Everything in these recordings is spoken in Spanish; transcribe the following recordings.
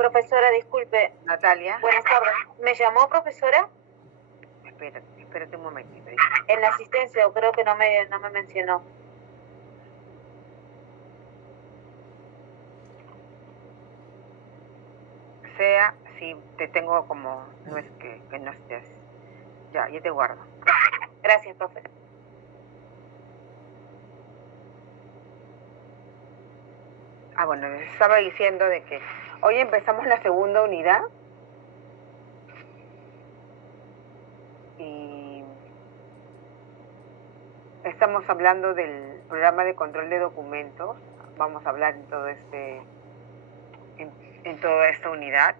Profesora, disculpe. Natalia. Buenas tardes. ¿Me llamó, profesora? Espérate un momentito. En la asistencia, o creo que no me mencionó. Sea, si te tengo como, no es que no estés. Ya, yo te guardo. Gracias, profe. Bueno, les estaba diciendo de que hoy empezamos la segunda unidad y estamos hablando del programa de control de documentos. Vamos a hablar en todo en toda esta unidad.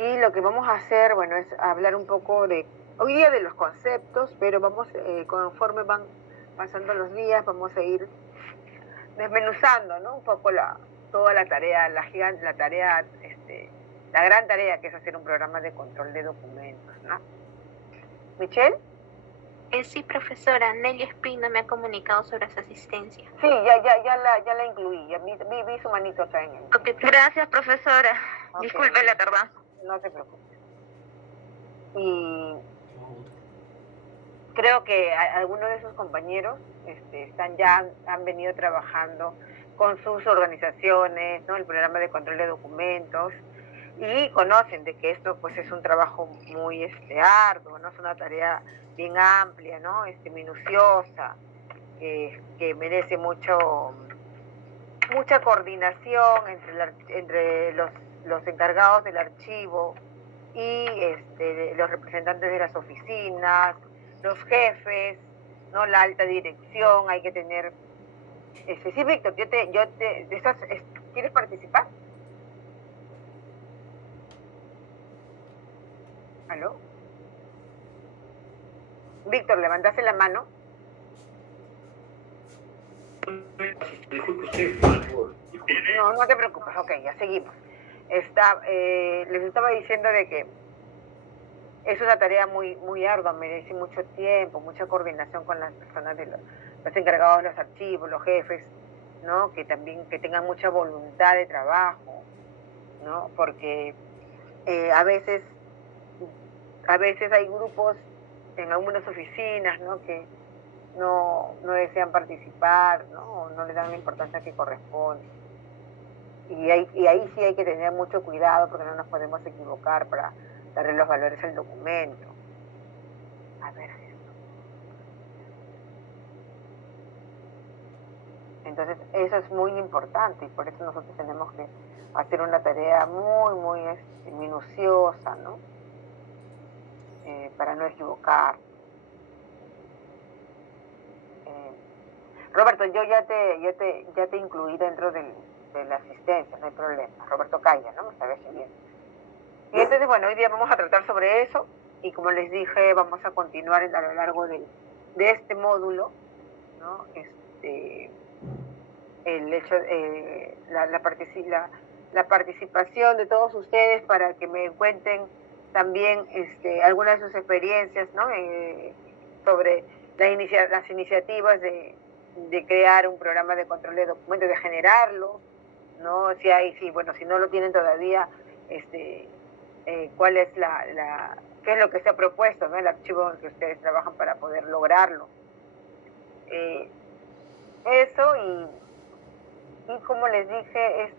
Y lo que vamos a hacer, bueno, es hablar un poco hoy día de los conceptos, pero vamos, conforme van pasando los días, vamos a ir desmenuzando, ¿no? Un poco toda la tarea, la gran tarea que es hacer un programa de control de documentos, ¿no? ¿Michelle? Sí, profesora. Nelly Espina me ha comunicado sobre su asistencia. Sí, ya la incluí. Vi su manito acá en el... Okay, gracias, profesora. Okay. Disculpe la tardanza. No te preocupes. Y creo que algunos de sus compañeros han venido trabajando con sus organizaciones, ¿no? El programa de control de documentos, y conocen de que esto pues es un trabajo muy arduo, ¿no? Es una tarea bien amplia, ¿no? Minuciosa, que merece mucha coordinación entre los encargados del archivo y los representantes de las oficinas, los jefes, ¿no? La alta dirección. Hay que tener... Sí, Víctor, ¿quieres participar? ¿Aló? Víctor, ¿levantaste la mano? No te preocupes, ok, ya seguimos. Les estaba diciendo de que es una tarea muy, muy ardua, merece mucho tiempo, mucha coordinación con las personas los encargados de los archivos, los jefes, ¿no? Que tengan mucha voluntad de trabajo, ¿no? Porque a veces hay grupos en algunas oficinas, ¿no? Que no desean participar, ¿no? O no le dan la importancia que corresponde. Y ahí sí hay que tener mucho cuidado, porque no nos podemos equivocar para darle los valores al documento. A ver. Entonces, eso es muy importante, y por eso nosotros tenemos que hacer una tarea muy, muy minuciosa, ¿no? Para no equivocar. Roberto, yo ya te incluí dentro de la asistencia, no hay problema. Roberto Calla, ¿no? Me está bien. Y entonces, bueno, hoy día vamos a tratar sobre eso, y como les dije, vamos a continuar a lo largo de este módulo, ¿no? El hecho, la participación de todos ustedes, para que me cuenten también algunas de sus experiencias, ¿no? Sobre las iniciativas de crear un programa de control de documentos, de generarlo, ¿no? Si no lo tienen todavía, cuál es qué es lo que se ha propuesto, ¿no? El archivo en el que ustedes trabajan para poder lograrlo. Eso, y como les dije,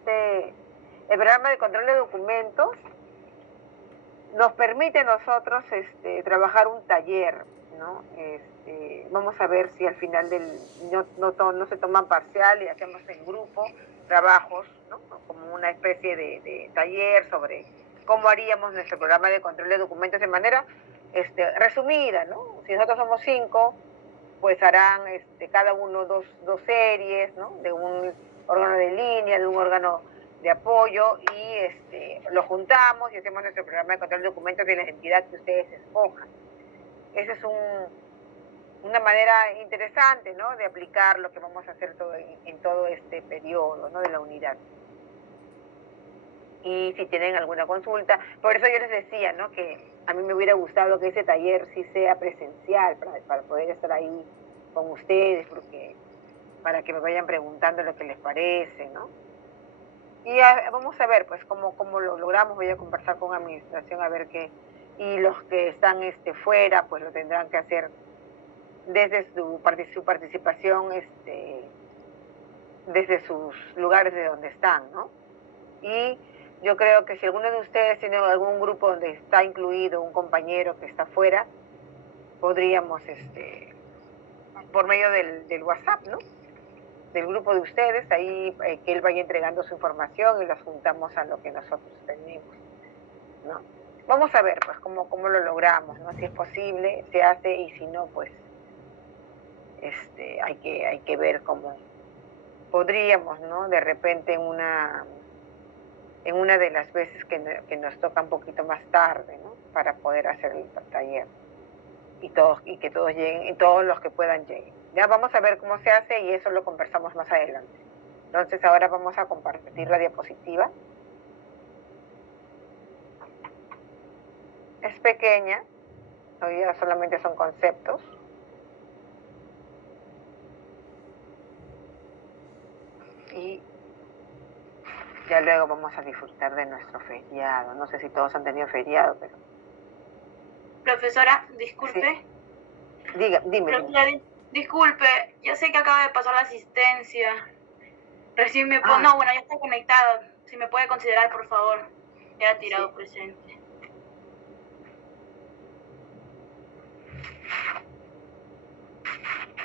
el programa de control de documentos nos permite a nosotros trabajar un taller, ¿no? Vamos a ver si al final no se toman parcial y hacemos en grupo trabajos, ¿no? Como una especie de taller sobre cómo haríamos nuestro programa de control de documentos de manera resumida, ¿no? Si nosotros somos 5, pues harán cada uno dos series, ¿no? De un órgano de línea, de un órgano de apoyo, y lo juntamos y hacemos nuestro programa de control de documentos de la entidad que ustedes escojan. Ese es una manera interesante, ¿no?, de aplicar lo que vamos a hacer en todo este periodo, ¿no?, de la unidad. Y si tienen alguna consulta, por eso yo les decía, ¿no?, que a mí me hubiera gustado que ese taller sí sea presencial para poder estar ahí con ustedes, porque para que me vayan preguntando lo que les parece, ¿no? Y vamos a ver, pues, cómo lo logramos. Voy a conversar con administración a ver qué. Y los que están fuera, pues lo tendrán que hacer desde su participación, desde sus lugares de donde están, ¿no? Y yo creo que si alguno de ustedes tiene algún grupo donde está incluido un compañero que está fuera, podríamos, por medio del WhatsApp, ¿no?, del grupo de ustedes, ahí que él vaya entregando su información y las juntamos a lo que nosotros tenemos, ¿no? Vamos a ver, pues, cómo lo logramos, ¿no? Si es posible, se hace, y si no, pues, hay que ver cómo podríamos, ¿no?, de repente en una de las veces que nos toca un poquito más tarde, ¿no?, para poder hacer el taller. Y que todos lleguen, y todos los que puedan lleguen. Ya vamos a ver cómo se hace y eso lo conversamos más adelante. Entonces ahora vamos a compartir la diapositiva. Es pequeña, todavía solamente son conceptos. Y ya luego vamos a disfrutar de nuestro feriado. No sé si todos han tenido feriado, pero... Profesora, disculpe. Sí. Dime. Disculpe, yo sé que acaba de pasar la asistencia. Recién me Ah. No, bueno, ya está conectado. Si me puede considerar, por favor. Ya ha tirado sí. Presente.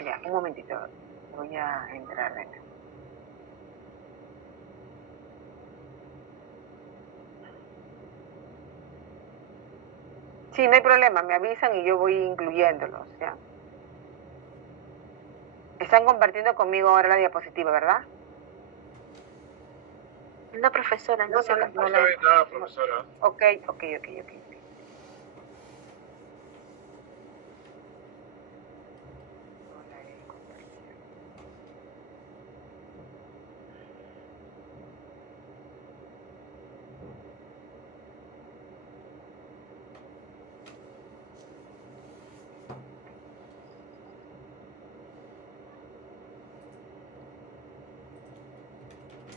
Ya, un momentito. Voy a entrar de nuevo. Sí, no hay problema, me avisan y yo voy incluyéndolos, ¿ya? Están compartiendo conmigo ahora la diapositiva, ¿verdad? No, profesora, no se ve nada, profesora. Ok.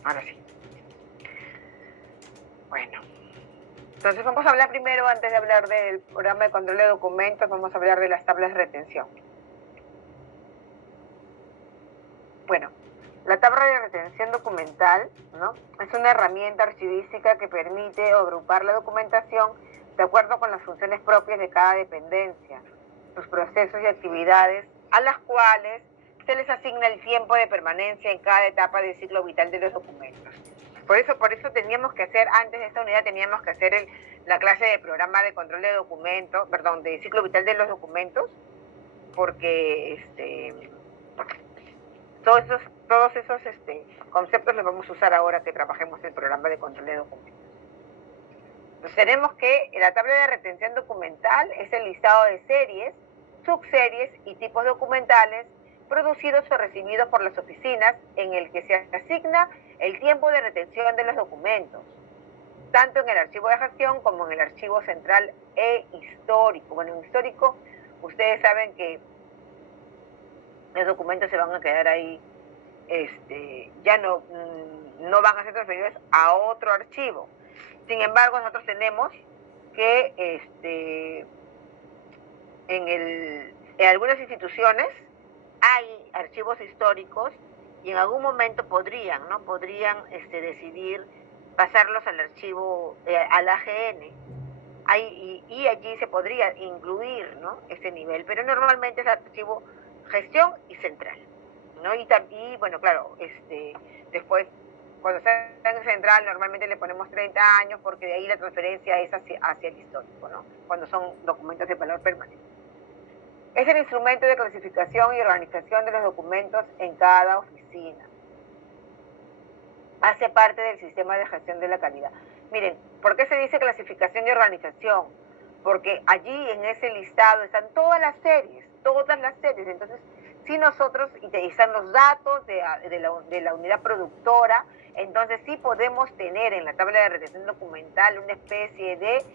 Ahora sí. Bueno. Entonces vamos a hablar primero, antes de hablar del programa de control de documentos, vamos a hablar de las tablas de retención. Bueno, la tabla de retención documental, ¿no?, es una herramienta archivística que permite agrupar la documentación de acuerdo con las funciones propias de cada dependencia, sus procesos y actividades, a las cuales se les asigna el tiempo de permanencia en cada etapa del ciclo vital de los documentos. Por eso teníamos que hacer, antes de esta unidad teníamos que hacer la clase de programa de control de documentos, de ciclo vital de los documentos, porque todos esos conceptos los vamos a usar ahora que trabajemos el programa de control de documentos. Entonces tenemos que la tabla de retención documental es el listado de series, subseries y tipos documentales producidos o recibidos por las oficinas, en el que se asigna el tiempo de retención de los documentos, tanto en el archivo de gestión como en el archivo central e histórico. Bueno, en histórico, ustedes saben que los documentos se van a quedar ahí, ya no van a ser transferidos a otro archivo. Sin embargo, nosotros tenemos que en algunas instituciones hay archivos históricos y en algún momento podrían decidir pasarlos al archivo, al AGN. Y allí se podría incluir, ¿no?, ese nivel, pero normalmente es archivo gestión y central, ¿no? Y bueno, claro, después, cuando está en central, normalmente le ponemos 30 años, porque de ahí la transferencia es hacia el histórico, ¿no?, cuando son documentos de valor permanente. Es el instrumento de clasificación y organización de los documentos en cada oficina. Hace parte del sistema de gestión de la calidad. Miren, ¿por qué se dice clasificación y organización? Porque allí en ese listado están todas las series, todas las series. Entonces, si nosotros, y están los datos de la unidad productora, entonces sí podemos tener en la tabla de retención documental una especie de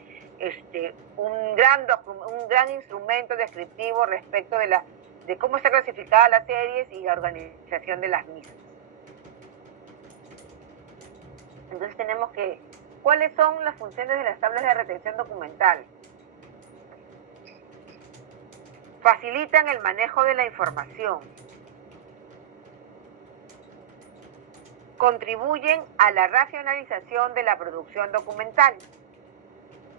un gran instrumento descriptivo respecto de cómo está clasificada las series y la organización de las mismas. Entonces tenemos que, ¿cuáles son las funciones de las tablas de retención documental? Facilitan el manejo de la información, contribuyen a la racionalización de la producción documental,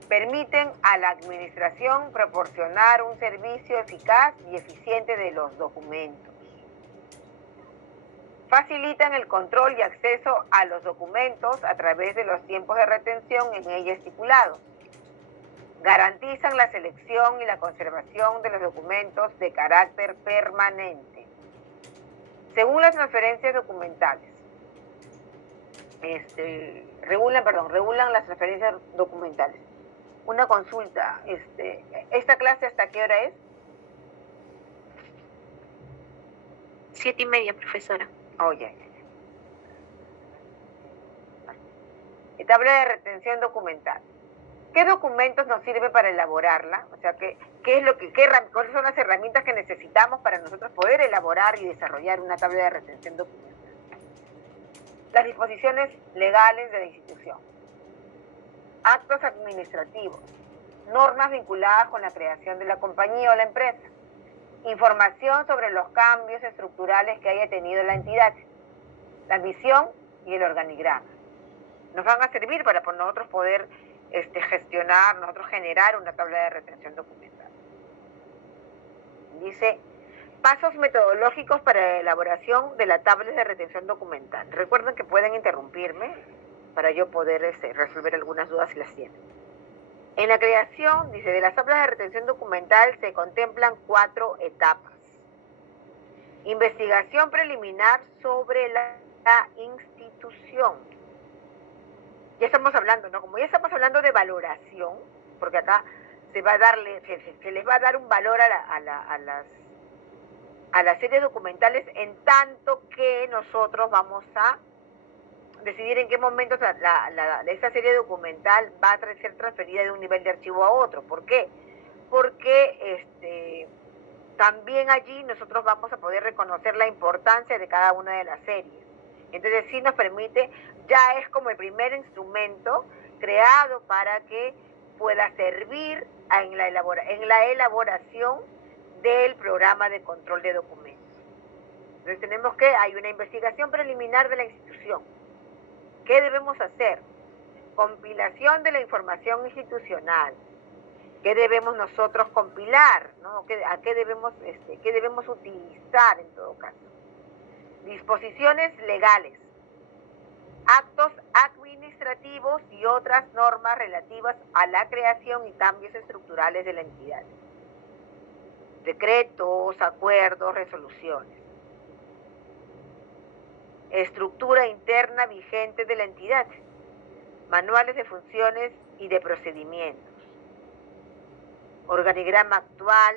permiten a la administración proporcionar un servicio eficaz y eficiente de los documentos, facilitan el control y acceso a los documentos a través de los tiempos de retención en ella estipulados, garantizan la selección y la conservación de los documentos de carácter permanente. Según las transferencias documentales, regulan las transferencias documentales. Una consulta, ¿esta clase hasta qué hora es? 7:30, profesora. Oye. Tabla de retención documental. ¿Qué documentos nos sirve para elaborarla? O sea, ¿cuáles son las herramientas que necesitamos para nosotros poder elaborar y desarrollar una tabla de retención documental? Las disposiciones legales de la institución, actos administrativos, normas vinculadas con la creación de la compañía o la empresa, información sobre los cambios estructurales que haya tenido la entidad, la misión y el organigrama. Nos van a servir para nosotros poder gestionar, nosotros generar una tabla de retención documental. Dice, pasos metodológicos para la elaboración de la tabla de retención documental. Recuerden que pueden interrumpirme para yo poder resolver algunas dudas si las tienen. En la creación, dice, de las tablas de retención documental se contemplan 4 etapas. Investigación preliminar sobre la institución. Ya estamos hablando, ¿no? Como ya estamos hablando de valoración, porque acá se les va a dar un valor a las series documentales en tanto que nosotros vamos a decidir en qué momento esa serie documental va a ser transferida de un nivel de archivo a otro. ¿Por qué? Porque también allí nosotros vamos a poder reconocer la importancia de cada una de las series. Entonces sí nos permite, ya es como el primer instrumento creado para que pueda servir en la elaboración del programa de control de documentos. Entonces hay una investigación preliminar de la institución. ¿Qué debemos hacer? Compilación de la información institucional. ¿Qué debemos nosotros compilar? ¿No? ¿Qué debemos utilizar en todo caso? Disposiciones legales, actos administrativos y otras normas relativas a la creación y cambios estructurales de la entidad. Decretos, acuerdos, resoluciones. Estructura interna vigente de la entidad, manuales de funciones y de procedimientos, organigrama actual,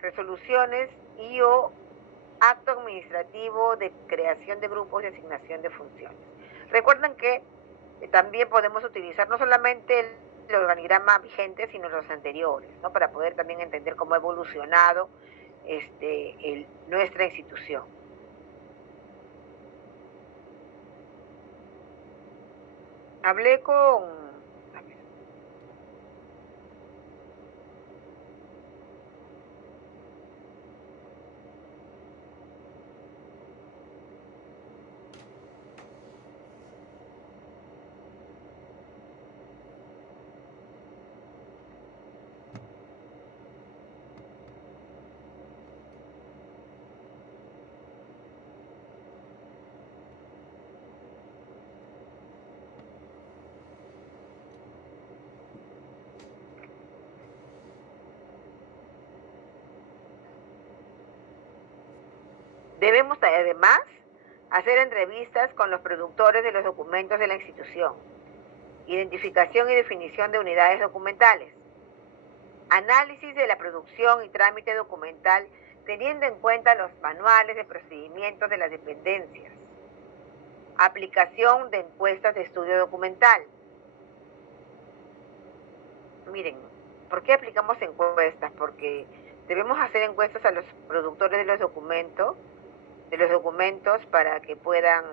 resoluciones y o acto administrativo de creación de grupos y asignación de funciones. Recuerden que también podemos utilizar no solamente el organigrama vigente, sino los anteriores, ¿no? Para poder también entender cómo ha evolucionado nuestra institución. Hablé con... Debemos además hacer entrevistas con los productores de los documentos de la institución, identificación y definición de unidades documentales, análisis de la producción y trámite documental teniendo en cuenta los manuales de procedimientos de las dependencias, aplicación de encuestas de estudio documental. Miren, ¿por qué aplicamos encuestas? Porque debemos hacer encuestas a los productores de los documentos para que puedan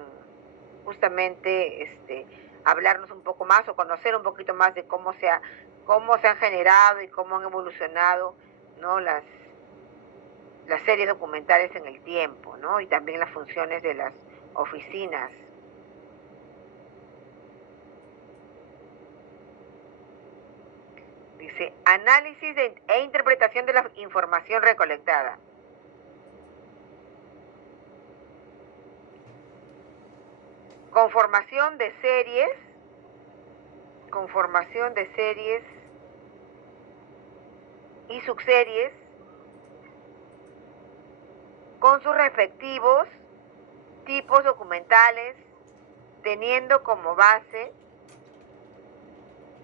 justamente hablarnos un poco más o conocer un poquito más de cómo se han generado y cómo han evolucionado, ¿no?, las series documentales en el tiempo, ¿no? Y también las funciones de las oficinas. Dice, análisis e interpretación de la información recolectada. Conformación de series y subseries con sus respectivos tipos documentales, teniendo como base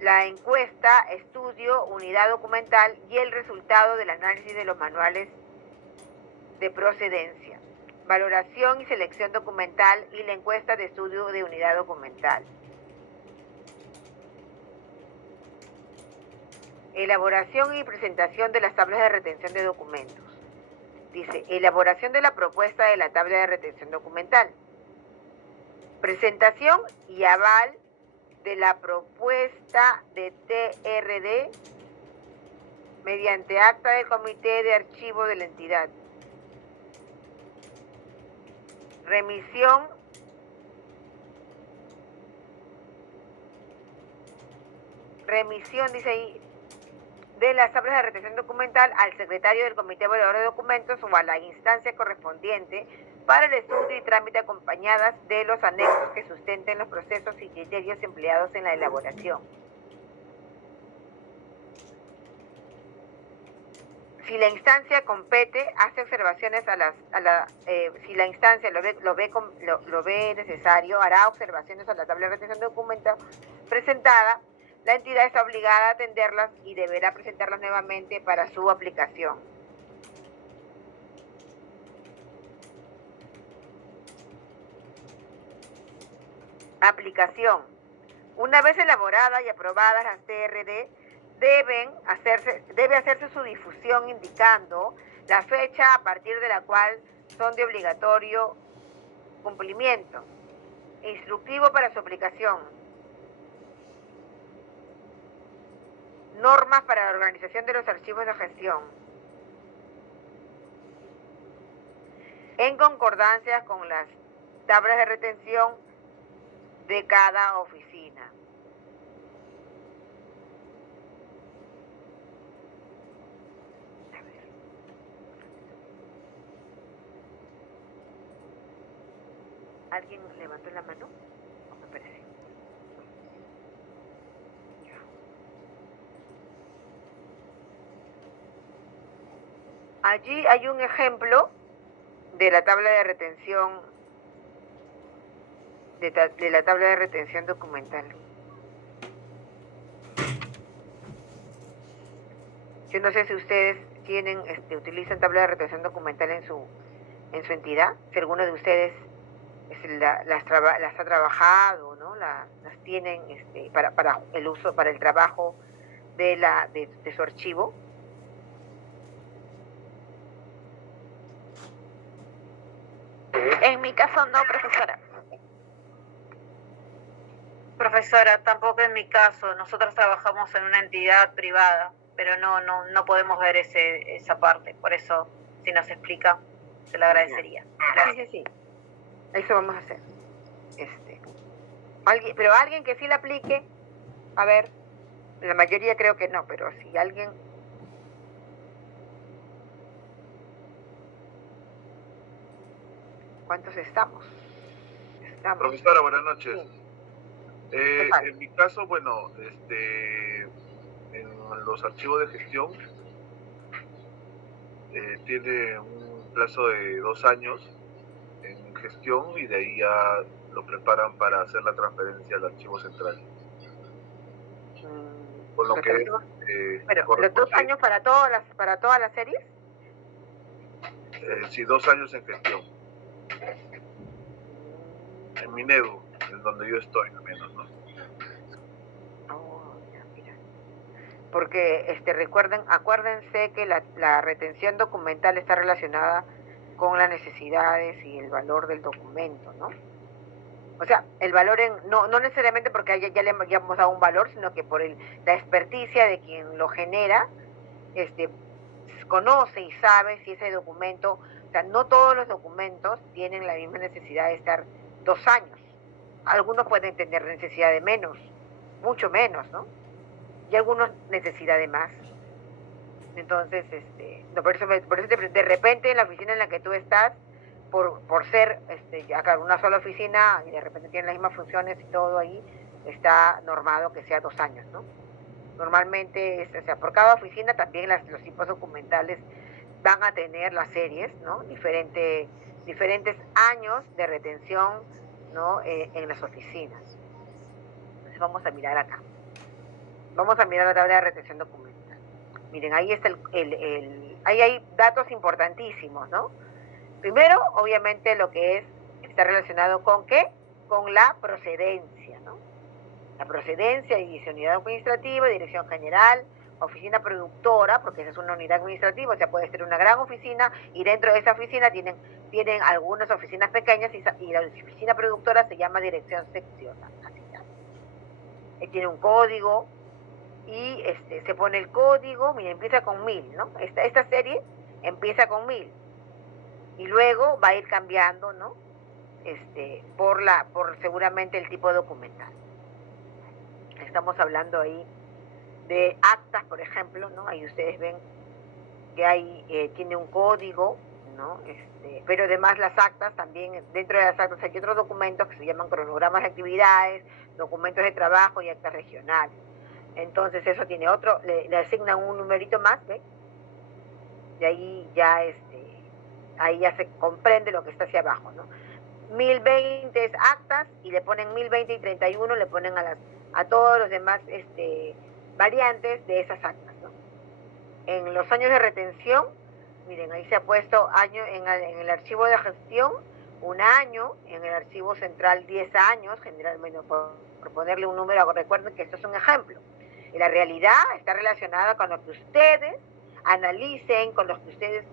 la encuesta, estudio, unidad documental y el resultado del análisis de los manuales de procedencia, valoración y selección documental y la encuesta de estudio de unidad documental. Elaboración y presentación de las tablas de retención de documentos. Dice, elaboración de la propuesta de la tabla de retención documental. Presentación y aval de la propuesta de TRD mediante acta del comité de archivo de la entidad. Remisión dice ahí, de las tablas de retención documental al secretario del Comité Evaluador de Documentos o a la instancia correspondiente para el estudio y trámite acompañadas de los anexos que sustenten los procesos y criterios empleados en la elaboración. Si la instancia compete, hace observaciones si la instancia lo ve necesario, hará observaciones a la tabla de retención de documentos presentada. La entidad está obligada a atenderlas y deberá presentarlas nuevamente para su aplicación. Aplicación. Una vez elaboradas y aprobadas las TRD, debe hacerse su difusión indicando la fecha a partir de la cual son de obligatorio cumplimiento. Instructivo para su aplicación. Normas para la organización de los archivos de gestión. En concordancia con las tablas de retención de cada oficina. ¿Alguien levantó la mano? No me parece. Allí hay un ejemplo de la tabla de retención, de la tabla de retención documental. Yo no sé si ustedes utilizan tabla de retención documental en su entidad, si alguno de ustedes las ha trabajado, ¿no? Las tienen para el uso, para el trabajo de su archivo. En mi caso no, profesora. Profesora, tampoco en mi caso. Nosotros trabajamos en una entidad privada, pero no podemos ver esa parte. Por eso, si nos explica, se lo agradecería. Gracias. Sí. Eso vamos a hacer. Pero alguien que sí la aplique, a ver, la mayoría creo que no, pero si alguien... ¿Cuántos estamos? Profesora, buenas noches. Sí. En mi caso, bueno, en los archivos de gestión tiene un plazo de 2 años en gestión y de ahí ya lo preparan para hacer la transferencia al archivo central. con lo que pero los 2 años para todas las series. Sí, 2 años en gestión. En Minedu, en donde yo estoy, al menos, ¿no? Oh, mira. Porque acuérdense que la retención documental está relacionada con las necesidades y el valor del documento, ¿no? O sea, el valor no necesariamente porque ya le hemos dado un valor, sino que por la experticia de quien lo genera, conoce y sabe si ese documento, o sea, no todos los documentos tienen la misma necesidad de estar 2 años. Algunos pueden tener necesidad de menos, mucho menos, ¿no? Y algunos necesidad de más. Entonces, no, por eso de repente en la oficina en la que tú estás, por ser acá una sola oficina y de repente tienen las mismas funciones y todo ahí, está normado que sea 2 años, ¿no? Normalmente, o sea, por cada oficina también los tipos documentales van a tener las series, ¿no? Diferentes años de retención, ¿no? En las oficinas. Entonces vamos a mirar acá. Vamos a mirar la tabla de retención documental. Miren, ahí está ahí hay datos importantísimos, ¿no? Primero, obviamente, lo que está relacionado con ¿qué? Con la procedencia, ¿no? La procedencia, unidad administrativa, dirección general, oficina productora, porque esa es una unidad administrativa, o sea, puede ser una gran oficina, y dentro de esa oficina tienen algunas oficinas pequeñas, y la oficina productora se llama dirección seccional, así ya. Tiene un código, y se pone el código, mira, empieza con 1000, ¿no? Esta serie empieza con 1000, y luego va a ir cambiando, ¿no? Por seguramente el tipo documental. Estamos hablando ahí de actas, por ejemplo, ¿no? Ahí ustedes ven que tiene un código, ¿no? Pero además las actas también, dentro de las actas hay otros documentos que se llaman cronogramas de actividades, documentos de trabajo y actas regionales. Entonces eso tiene otro, le asignan un numerito más, ¿ve? Y ahí ya se comprende lo que está hacia abajo, ¿no? 1020 es actas, y le ponen 1020 y 31, le ponen a todos los demás variantes de esas actas, ¿no? En los años de retención, miren, ahí se ha puesto año en el archivo de gestión, 1 año, en el archivo central 10 años, generalmente por ponerle un número, recuerden que esto es un ejemplo. Y la realidad está relacionada con lo que ustedes analicen, con lo que ustedes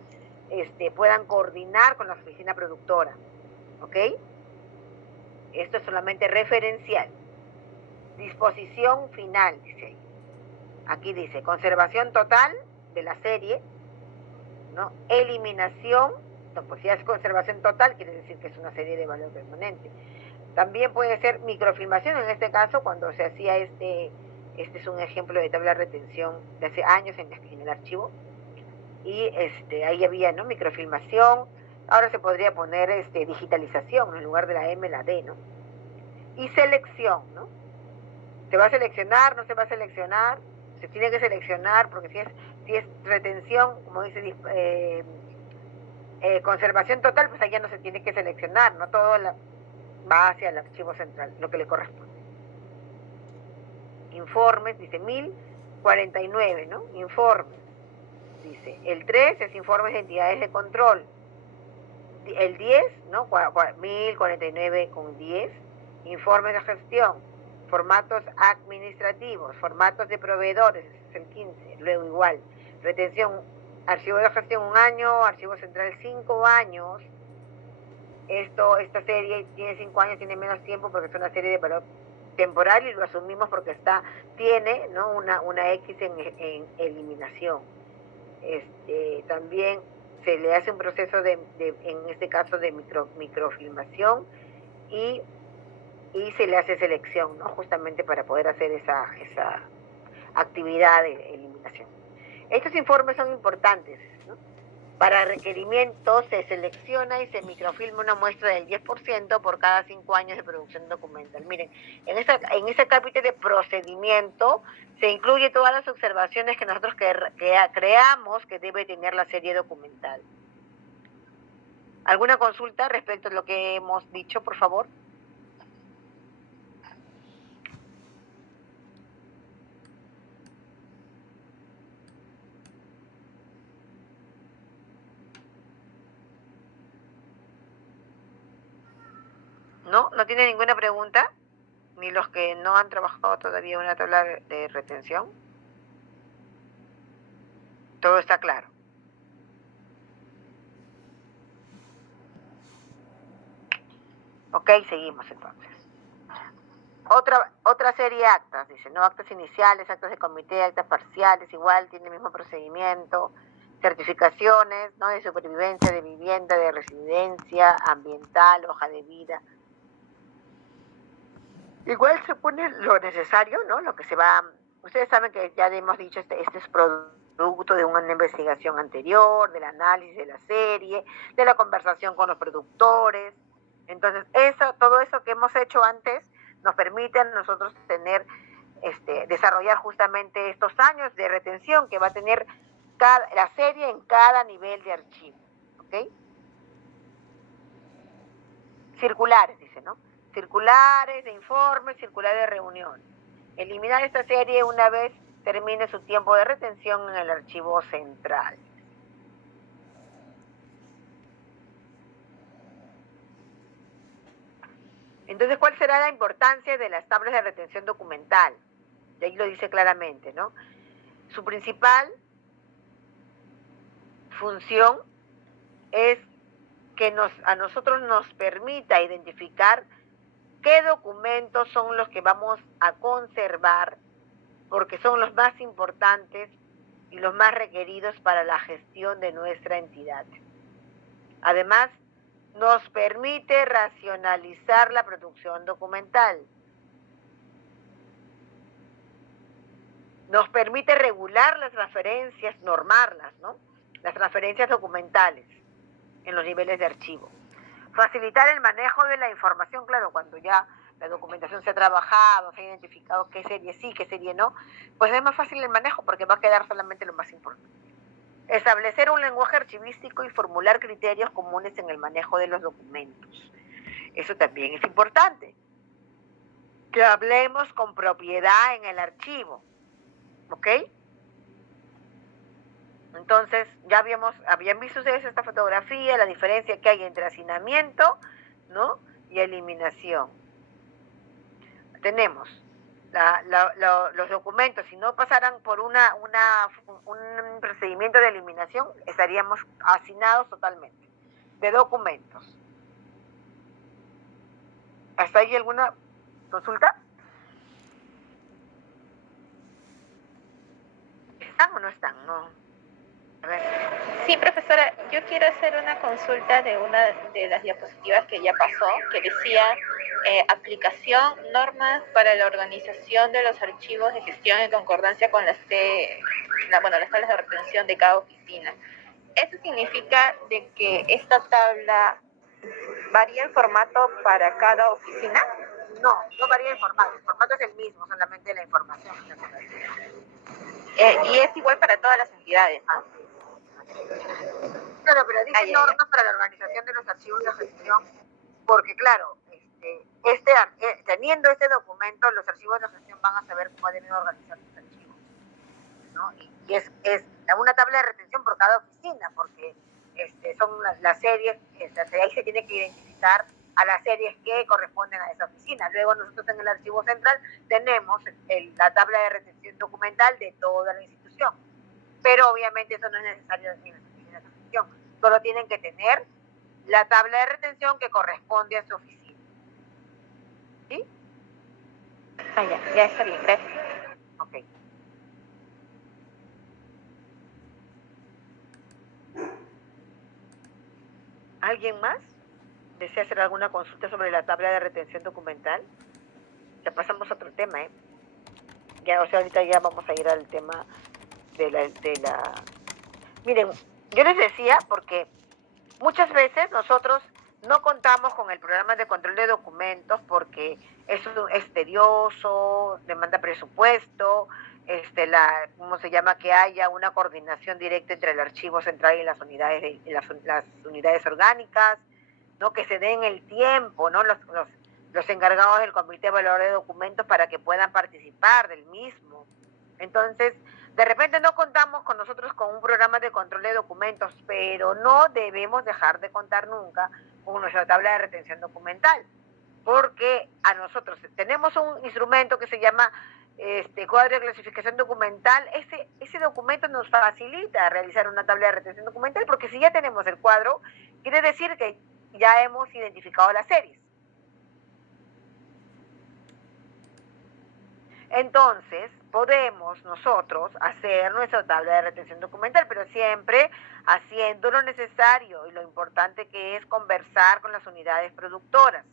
puedan coordinar con la oficina productora, ¿ok? Esto es solamente referencial. Disposición final, dice ahí. Aquí dice, conservación total de la serie, ¿no? Eliminación, no, pues si es conservación total, quiere decir que es una serie de valor permanente. También puede ser microfilmación, en este caso, cuando se hacía este es un ejemplo de tabla de retención de hace años en el archivo, y ahí había, ¿no? Microfilmación. Ahora se podría poner digitalización en lugar de la M, la D, ¿no? Y selección, ¿no? ¿Se va a seleccionar? ¿No se va a seleccionar? Se tiene que seleccionar, porque si es retención, como dice, conservación total, pues allá no se tiene que seleccionar, ¿no? Todo va hacia el archivo central, lo que le corresponde. Informes, dice 1049, ¿no? Informes. Dice, el 3 es informes de entidades de control. El 10, ¿no? 1049 con 10, informes de gestión, formatos administrativos, formatos de proveedores, es el 15, luego igual, retención, archivo de gestión 1 año, archivo central 5 años, esta serie tiene 5 años, tiene menos tiempo porque es una serie de valor temporal y lo asumimos porque tiene, ¿no? una X en eliminación. También se le hace un proceso en este caso de microfilmación y se le hace selección, ¿no? Justamente para poder hacer esa actividad de eliminación. Estos informes son importantes, ¿no? Para requerimientos se selecciona y se microfilma una muestra del 10% por cada 5 años de producción documental. Miren, en ese capítulo de procedimiento se incluye todas las observaciones que nosotros creamos que debe tener la serie documental. ¿Alguna consulta respecto a lo que hemos dicho, por favor? ¿No? ¿No tiene ninguna pregunta? Ni los que no han trabajado todavía una tabla de retención. Todo está claro. Ok, seguimos entonces. Otra serie de actas, dice, ¿no? Actas iniciales, actas de comité, actas parciales, igual, tiene el mismo procedimiento. Certificaciones, ¿no? De supervivencia, de vivienda, de residencia, ambiental, hoja de vida. Igual se pone lo necesario, ¿no? Lo que se va... Ustedes saben que ya hemos dicho, este es producto de una investigación anterior, del análisis de la serie, de la conversación con los productores. Entonces, todo eso que hemos hecho antes nos permite a nosotros desarrollar justamente estos años de retención que va a tener la serie en cada nivel de archivo. ¿Ok? Circulares, dice, ¿no? Circulares de informes, circulares de reunión. Eliminar esta serie una vez termine su tiempo de retención en el archivo central. Entonces, ¿cuál será la importancia de las tablas de retención documental? Y ahí lo dice claramente, ¿no? Su principal función es que a nosotros nos permita identificar qué documentos son los que vamos a conservar, porque son los más importantes y los más requeridos para la gestión de nuestra entidad. Además, nos permite racionalizar la producción documental. Nos permite regular las referencias, normarlas, ¿no? Las referencias documentales en los niveles de archivo. Facilitar el manejo de la información, claro, cuando ya la documentación se ha trabajado, se ha identificado qué serie sí, qué serie no, pues es más fácil el manejo porque va a quedar solamente lo más importante. Establecer un lenguaje archivístico y formular criterios comunes en el manejo de los documentos. Eso también es importante. Que hablemos con propiedad en el archivo. ¿Ok? Entonces, ya habían visto ustedes esta fotografía, la diferencia que hay entre hacinamiento, ¿no? Y eliminación. Tenemos los documentos, si no pasaran por un procedimiento de eliminación, estaríamos hacinados totalmente, de documentos. ¿Hasta ahí alguna consulta? ¿Están o no están? No. A ver. Sí, profesora, yo quiero hacer una consulta de una de las diapositivas que ya pasó, que decía aplicación, normas para la organización de los archivos de gestión en concordancia con las tablas de retención de cada oficina. ¿Eso significa de que esta tabla varía el formato para cada oficina? No varía el formato es el mismo, solamente la información. Y es igual para todas las entidades. Claro, pero dice normas para la organización de los archivos de gestión, porque claro, teniendo este documento, los archivos de gestión van a saber cómo deben organizar sus archivos, ¿no? Y es una tabla de retención por cada oficina, porque son las series, ahí se tiene que identificar a las series que corresponden a esa oficina. Luego nosotros en el archivo central tenemos la tabla de retención documental de toda la institución, pero obviamente eso no es necesario en las oficinas de gestión, solo tienen que tener la tabla de retención que corresponde a su oficina. ¿Sí? Ya está bien, gracias. Ok. ¿Alguien más desea hacer alguna consulta sobre la tabla de retención documental? Ya pasamos a otro tema, ¿eh? Ya, ahorita ya vamos a ir al tema de la... Miren, yo les decía porque muchas veces nosotros no contamos con el programa de control de documentos porque eso es tedioso, demanda presupuesto, ¿cómo se llama? Que haya una coordinación directa entre el archivo central y las unidades orgánicas, ¿no? Que se den el tiempo, ¿no? Los encargados del comité evaluador de documentos para que puedan participar del mismo. Entonces, de repente no contamos con nosotros con un programa de control de documentos, pero no debemos dejar de contar nunca con nuestra tabla de retención documental. porque a nosotros tenemos un instrumento que se llama cuadro de clasificación documental. Ese documento nos facilita realizar una tabla de retención documental, porque si ya tenemos el cuadro, quiere decir que ya hemos identificado las series. Entonces, podemos nosotros hacer nuestra tabla de retención documental, pero siempre haciendo lo necesario, y lo importante que es conversar con las unidades productoras.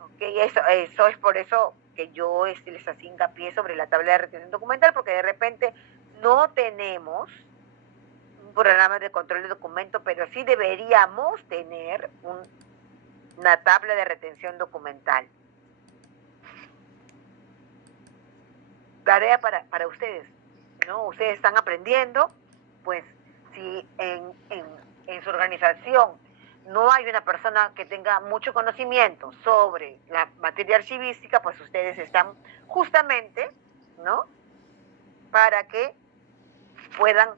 ¿Okay? Eso es por eso que yo les hacía hincapié sobre la tabla de retención documental, porque de repente no tenemos un programa de control de documento, pero sí deberíamos tener una tabla de retención documental. Tarea para ustedes, ¿no? Ustedes están aprendiendo, pues si en su organización no hay una persona que tenga mucho conocimiento sobre la materia archivística, pues ustedes están justamente, ¿no?, para que puedan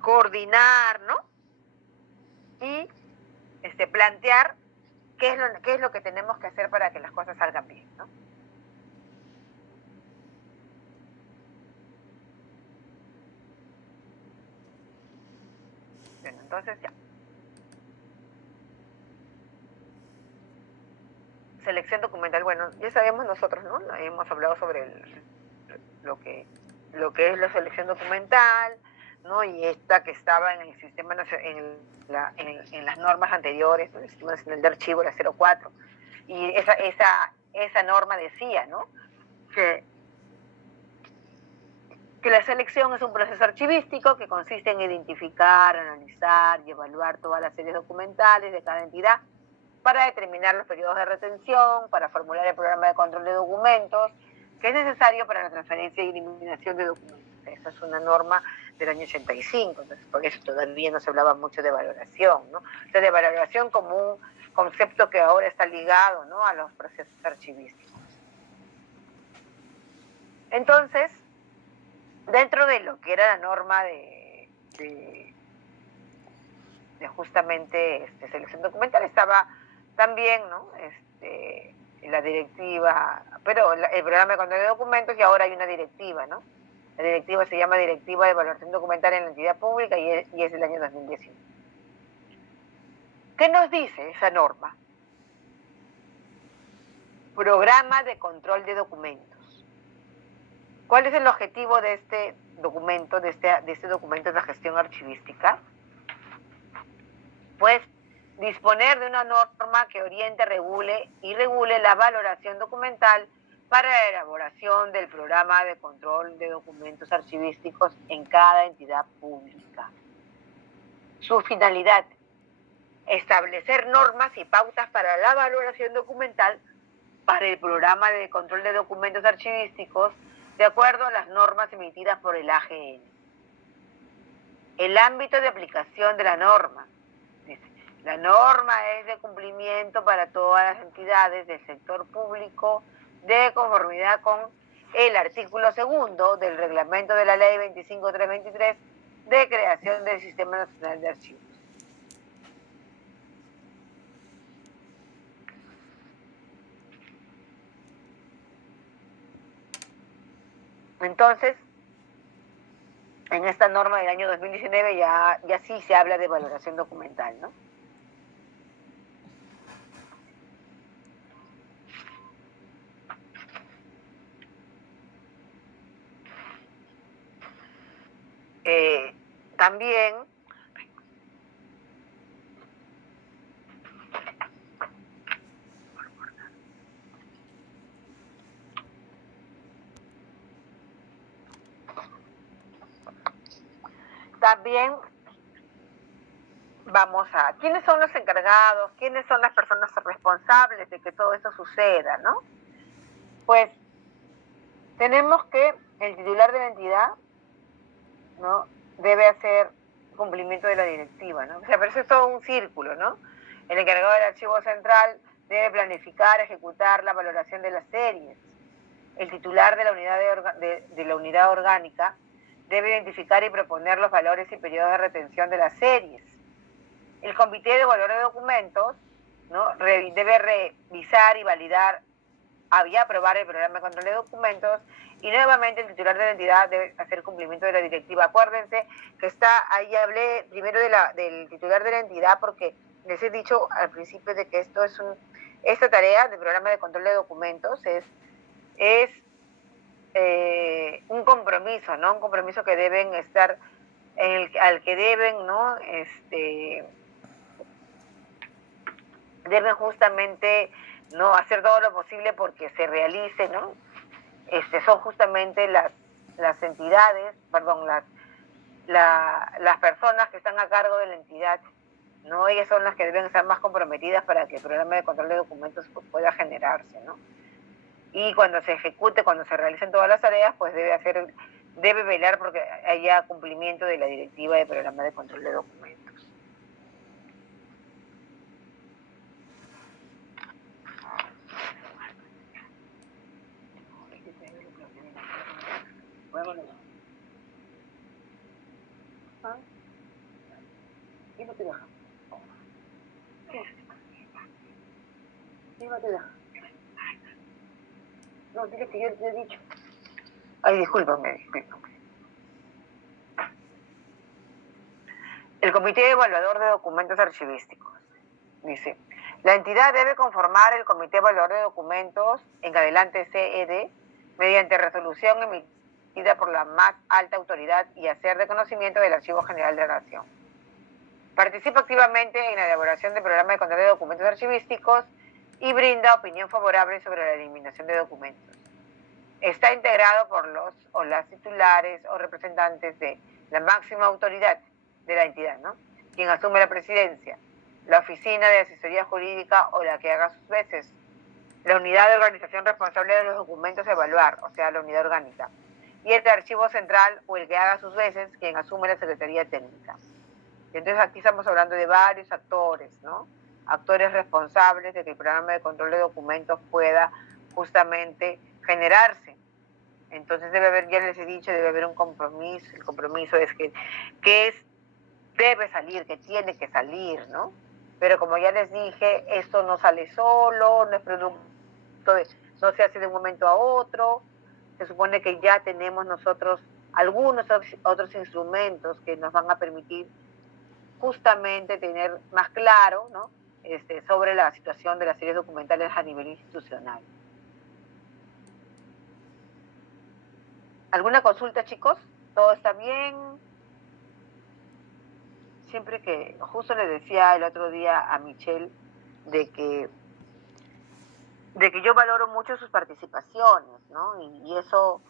coordinar, ¿no?, y plantear qué es lo que tenemos que hacer para que las cosas salgan bien, ¿no? Bueno, entonces ya. Selección documental, bueno, ya sabemos nosotros, ¿no? Hemos hablado sobre lo que es la selección documental, ¿no? Y esta que estaba en el sistema, en las normas anteriores, ¿no? El Sistema Nacional de Archivo, la 04. Y esa norma decía, ¿no?, que la selección es un proceso archivístico que consiste en identificar, analizar y evaluar todas las series documentales de cada entidad para determinar los periodos de retención, para formular el programa de control de documentos, que es necesario para la transferencia y eliminación de documentos. Esa es una norma del año 85, entonces por eso todavía no se hablaba mucho de valoración, ¿no? O sea, de valoración como un concepto que ahora está ligado, ¿no?, a los procesos archivísticos. Entonces, dentro de lo que era la norma de justamente selección documental estaba también, ¿no?, la directiva, pero el programa de control de documentos, y ahora hay una directiva, ¿no? La directiva se llama Directiva de Evaluación Documental en la Entidad Pública y es del año 2019. ¿Qué nos dice esa norma? Programa de control de documentos. ¿Cuál es el objetivo de este documento, de este documento de la gestión archivística? Pues disponer de una norma que oriente, regule la valoración documental para la elaboración del programa de control de documentos archivísticos en cada entidad pública. Su finalidad: establecer normas y pautas para la valoración documental para el programa de control de documentos archivísticos de acuerdo a las normas emitidas por el AGN. El ámbito de aplicación de la norma. La norma es de cumplimiento para todas las entidades del sector público de conformidad con el artículo 2 del reglamento de la ley 25323 de creación del Sistema Nacional de Archivos. Entonces, en esta norma del año 2019 ya sí se habla de valoración documental, ¿no? También vamos a, ¿quiénes son los encargados? ¿Quiénes son las personas responsables de que todo eso suceda, no? Pues tenemos que el titular de la entidad, ¿no?, debe hacer cumplimiento de la directiva, ¿no? O sea, pero eso es todo un círculo, ¿no? El encargado del archivo central debe planificar, ejecutar la valoración de las series. El titular de la unidad orgánica debe identificar y proponer los valores y periodos de retención de las series. El comité de valor de documentos ¿no? Debe revisar y validar, y aprobar el programa de control de documentos, y nuevamente el titular de la entidad debe hacer cumplimiento de la directiva. Acuérdense que ahí hablé primero del titular de la entidad, porque les he dicho al principio de que esta tarea del programa de control de documentos es un compromiso, ¿no? Un compromiso que deben estar, al que deben, ¿no? Deben justamente, ¿no?, hacer todo lo posible porque se realice, ¿no? Son justamente las entidades, perdón, las personas que están a cargo de la entidad, ¿no? Ellas son las que deben estar más comprometidas para que el programa de control de documentos pueda generarse, ¿no? Y cuando se ejecute, cuando se realicen todas las tareas, pues debe velar porque haya cumplimiento de la directiva de programa de control de documentos. ¿Y no te deja? ¿Y no te deja? No, dile que yo te he dicho. Ay, discúlpame. El Comité Evaluador de Documentos Archivísticos dice: la entidad debe conformar el Comité Evaluador de Documentos, en adelante CED, mediante resolución emitida por la más alta autoridad y hacer de conocimiento del Archivo General de la Nación. Participa activamente en la elaboración del programa de control de documentos archivísticos y brinda opinión favorable sobre la eliminación de documentos. Está integrado por los o las titulares o representantes de la máxima autoridad de la entidad, ¿no?, quien asume la presidencia, la oficina de asesoría jurídica o la que haga sus veces, la unidad de organización responsable de los documentos a evaluar, o sea, la unidad orgánica, y el archivo central o el que haga sus veces, quien asume la secretaría técnica. Entonces aquí estamos hablando de varios actores, ¿no? Actores responsables de que el programa de control de documentos pueda justamente generarse. Entonces debe haber, ya les he dicho, debe haber un compromiso. El compromiso es que debe salir, que tiene que salir, ¿no? Pero como ya les dije, esto no sale solo, no es producto no se hace de un momento a otro. Se supone que ya tenemos nosotros algunos otros instrumentos que nos van a permitir justamente tener más claro, ¿no?, sobre la situación de las series documentales a nivel institucional. ¿Alguna consulta, chicos? ¿Todo está bien? Siempre que, justo le decía el otro día a Michelle de que yo valoro mucho sus participaciones, ¿no? Y eso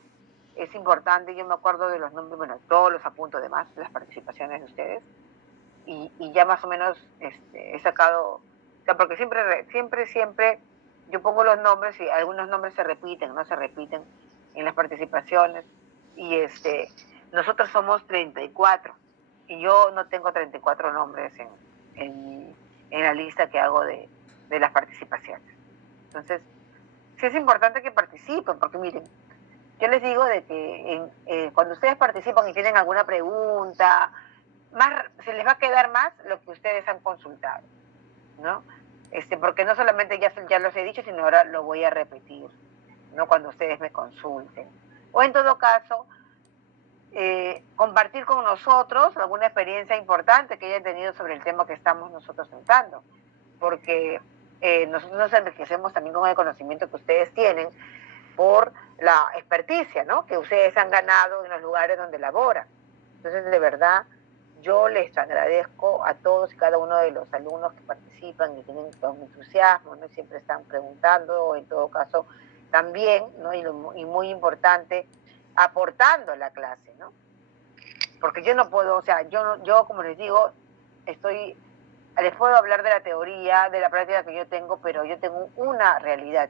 es importante. Yo me acuerdo de los nombres, bueno, todos los apunto de más, las participaciones de ustedes. Y ya más o menos he sacado, o sea, porque siempre yo pongo los nombres y algunos nombres se repiten, no se repiten en las participaciones. Y nosotros somos 34 y yo no tengo 34 nombres en la lista que hago de las participaciones. Entonces, sí es importante que participen, porque miren, yo les digo de que cuando ustedes participan y tienen alguna pregunta, se les va a quedar más lo que ustedes han consultado, ¿no? Porque no solamente ya los he dicho, sino ahora lo voy a repetir, ¿no?, cuando ustedes me consulten. O en todo caso, compartir con nosotros alguna experiencia importante que hayan tenido sobre el tema que estamos nosotros tratando, porque nosotros nos enriquecemos también con el conocimiento que ustedes tienen por la experticia, ¿no?, que ustedes han ganado en los lugares donde laboran. Entonces, de verdad, yo les agradezco a todos y cada uno de los alumnos que participan y tienen todo un entusiasmo, ¿no?, siempre están preguntando, o en todo caso también, ¿no?, y muy importante, aportando a la clase, ¿no? Porque yo no puedo, o sea, yo como les digo, les puedo hablar de la teoría, de la práctica que yo tengo, pero yo tengo una realidad.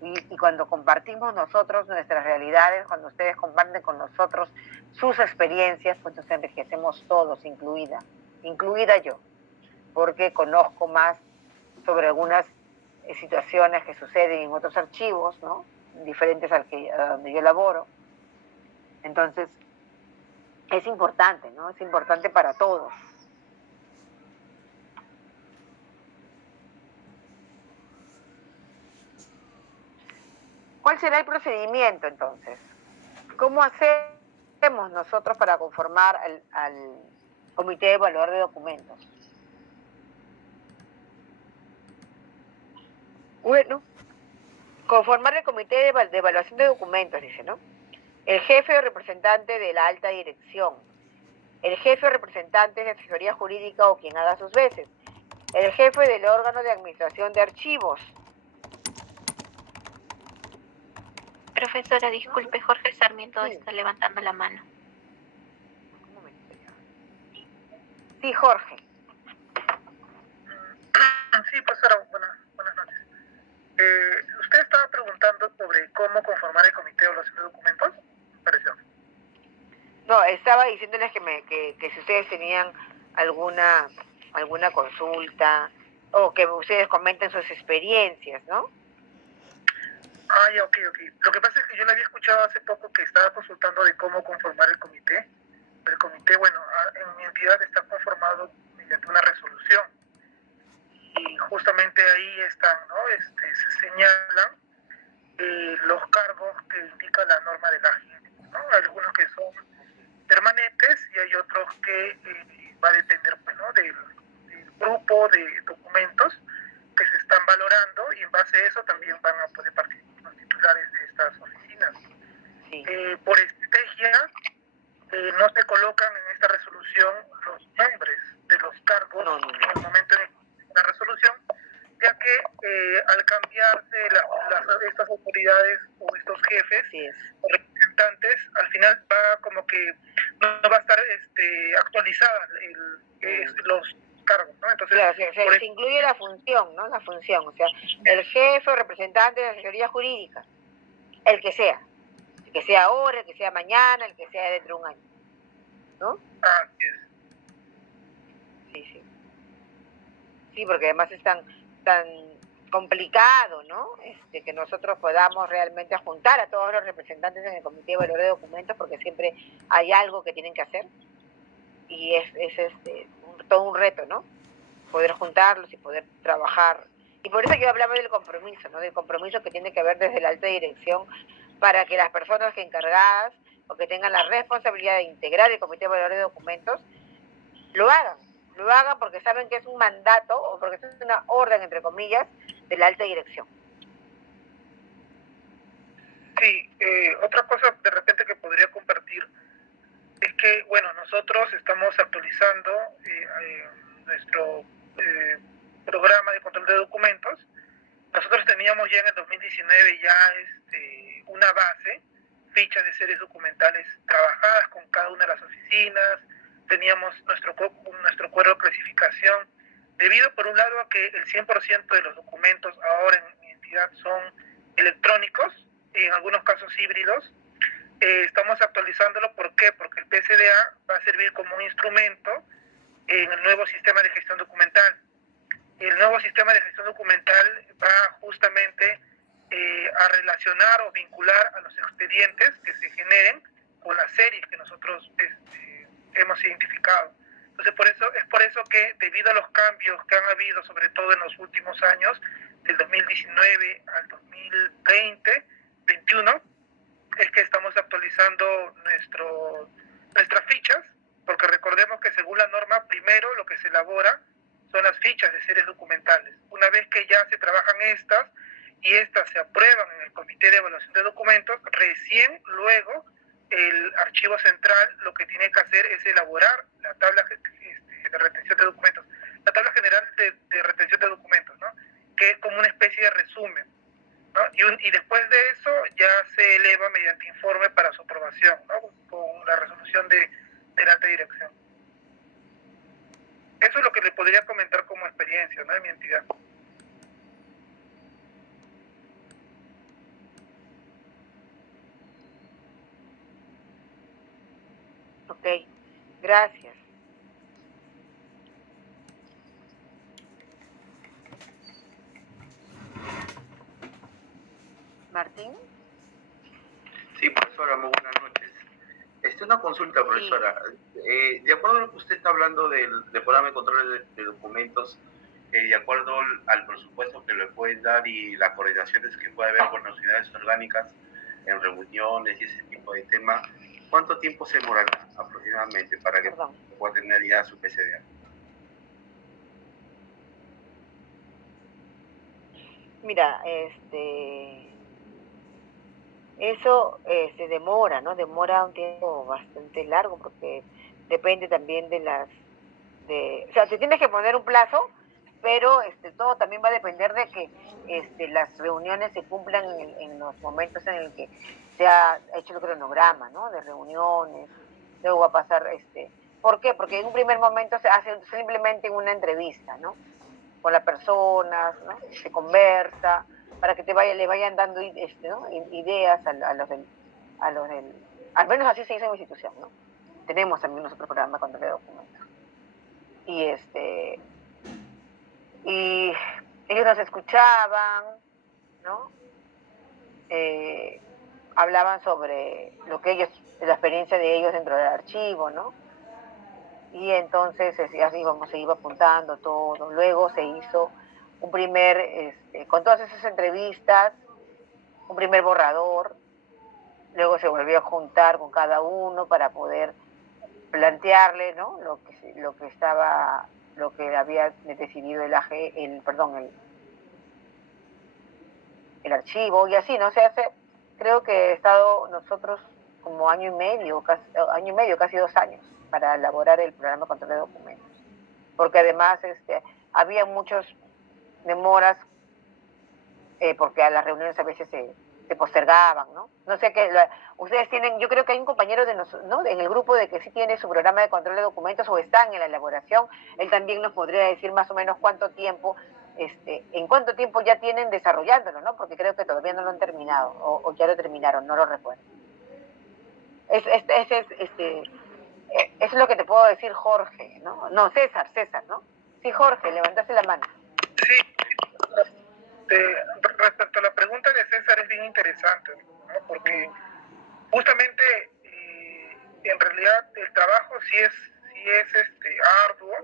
Y cuando compartimos nosotros nuestras realidades, cuando ustedes comparten con nosotros sus experiencias, pues nos enriquecemos todos, incluida yo, porque conozco más sobre algunas situaciones que suceden en otros archivos, ¿no?, diferentes a donde yo laboro. Entonces, es importante, ¿no? Es importante para todos. ¿Cuál será el procedimiento entonces? ¿Cómo hacemos nosotros para conformar al comité de evaluador de documentos? Bueno, conformar el comité de evaluación de documentos, dice, ¿no? El jefe o representante de la alta dirección, el jefe o representante de asesoría jurídica o quien haga sus veces, el jefe del órgano de administración de archivos. Profesora, disculpe, Jorge Sarmiento Sí. está levantando la mano. Un momento ya. Sí, Jorge. Sí, profesora, buenas noches. Usted estaba preguntando sobre cómo conformar el comité de evaluación de documentos, me pareció. No, estaba diciéndoles que si ustedes tenían alguna consulta o que ustedes comenten sus experiencias, ¿no? Ah, ya, ok. Lo que pasa es que yo le había escuchado hace poco que estaba consultando de cómo conformar el comité. El comité, bueno, en mi entidad está conformado mediante una resolución. Y justamente ahí están, ¿no? Se señalan los cargos que indica la norma de la AGI, ¿no? Hay algunos que son permanentes y hay otros que va a depender, pues, ¿no? del grupo de documentos que se están valorando, y en base a eso también van a poder participar los titulares de estas oficinas. Sí. Por estrategia, no se colocan en esta resolución los nombres de los cargos en el momento de la resolución, ya que al cambiarse estas autoridades o estos jefes o representantes, al final va como que no va a estar actualizada los cargos, ¿no? Entonces, claro, se incluye la función, ¿no? La función, o sea, el jefe o representante de asesoría jurídica, el que sea ahora, el que sea mañana, el que sea dentro de un año, ¿no? Así es. Sí. Sí, porque además es tan complicado, ¿no? Que nosotros podamos realmente juntar a todos los representantes en el comité de evaluación de documentos, porque siempre hay algo que tienen que hacer y es todo un reto, ¿no? Poder juntarlos y poder trabajar. Y por eso yo hablaba del compromiso, ¿no? Del compromiso que tiene que haber desde la alta dirección para que las personas que encargadas o que tengan la responsabilidad de integrar el comité de evaluación de documentos lo hagan porque saben que es un mandato o porque es una orden, entre comillas, de la alta dirección. Sí, otra cosa de repente que podría compartir es que, bueno, nosotros estamos actualizando nuestro programa de control de documentos. Nosotros teníamos ya en el 2019 ya una base, fichas de series documentales trabajadas con cada una de las oficinas, teníamos nuestro cuadro de clasificación, debido por un lado a que el 100% de los documentos ahora en mi entidad son electrónicos, y en algunos casos híbridos. Estamos actualizándolo, ¿por qué? Porque el PCDA va a servir como un instrumento en el nuevo sistema de gestión documental. El nuevo sistema de gestión documental va justamente a relacionar o vincular a los expedientes que se generen con las series que nosotros hemos identificado. Entonces, es por eso que, debido a los cambios que han habido, sobre todo en los últimos años, del 2019 al 2020, 21, es que estamos actualizando nuestras fichas, porque recordemos que según la norma, primero lo que se elabora son las fichas de series documentales. Una vez que ya se trabajan estas y estas se aprueban en el comité de evaluación de documentos, recién luego el archivo central lo que tiene que hacer es elaborar la tabla de retención de documentos, la tabla general de retención de documentos, ¿no? Que es como una especie de resumen, ¿no? Y después de eso ya se eleva mediante informe para su aprobación, ¿no? Con la resolución de la alta dirección. Eso es lo que le podría comentar como experiencia, ¿no? En mi entidad. Ok, gracias. Martín. Sí, profesora, muy buenas noches. Una consulta, profesora. De acuerdo a lo que usted está hablando del programa de control de documentos, de acuerdo al presupuesto que le pueden dar y las coordinaciones que puede haber con las unidades orgánicas en reuniones y ese tipo de temas, ¿cuánto tiempo se demorará aproximadamente para que pueda tener ya su PCDA? Mira, eso se demora, ¿no? Demora un tiempo bastante largo porque depende también o sea, te tienes que poner un plazo, pero todo también va a depender de que las reuniones se cumplan en los momentos en el que se ha hecho el cronograma, ¿no? De reuniones, luego va a pasar, ¿por qué? Porque en un primer momento se hace simplemente una entrevista, ¿no? Con las personas, ¿no? Se conversa, para que le vayan dando ¿no? ideas a los del, al menos así se hizo en mi institución, ¿no? Tenemos también nosotros programa control de documentos. Y ellos nos escuchaban, ¿no? Hablaban sobre la experiencia de ellos dentro del archivo, ¿no? Y entonces así se iba apuntando todo. Luego se hizo un primer, con todas esas entrevistas, un primer borrador. Luego se volvió a juntar con cada uno para poder plantearle, ¿no? Lo que había decidido el archivo, y así, ¿no? Creo que he estado nosotros como año y medio, casi 2 años, para elaborar el programa de control de documentos. Porque además había muchos demoras, porque a las reuniones a veces se postergaban, ¿no? No sé qué, ustedes tienen, yo creo que hay un compañero de nosotros, ¿no? En el grupo de que sí tiene su programa de control de documentos o están en la elaboración, él también nos podría decir más o menos en cuánto tiempo ya tienen desarrollándolo, ¿no? Porque creo que todavía no lo han terminado, o ya lo terminaron, no lo recuerdo. Eso es lo que te puedo decir, Jorge, ¿no? No, César, ¿no? Sí, Jorge, levantaste la mano. Sí, respecto a la pregunta de César es bien interesante, ¿no? Porque justamente en realidad el trabajo sí es arduo,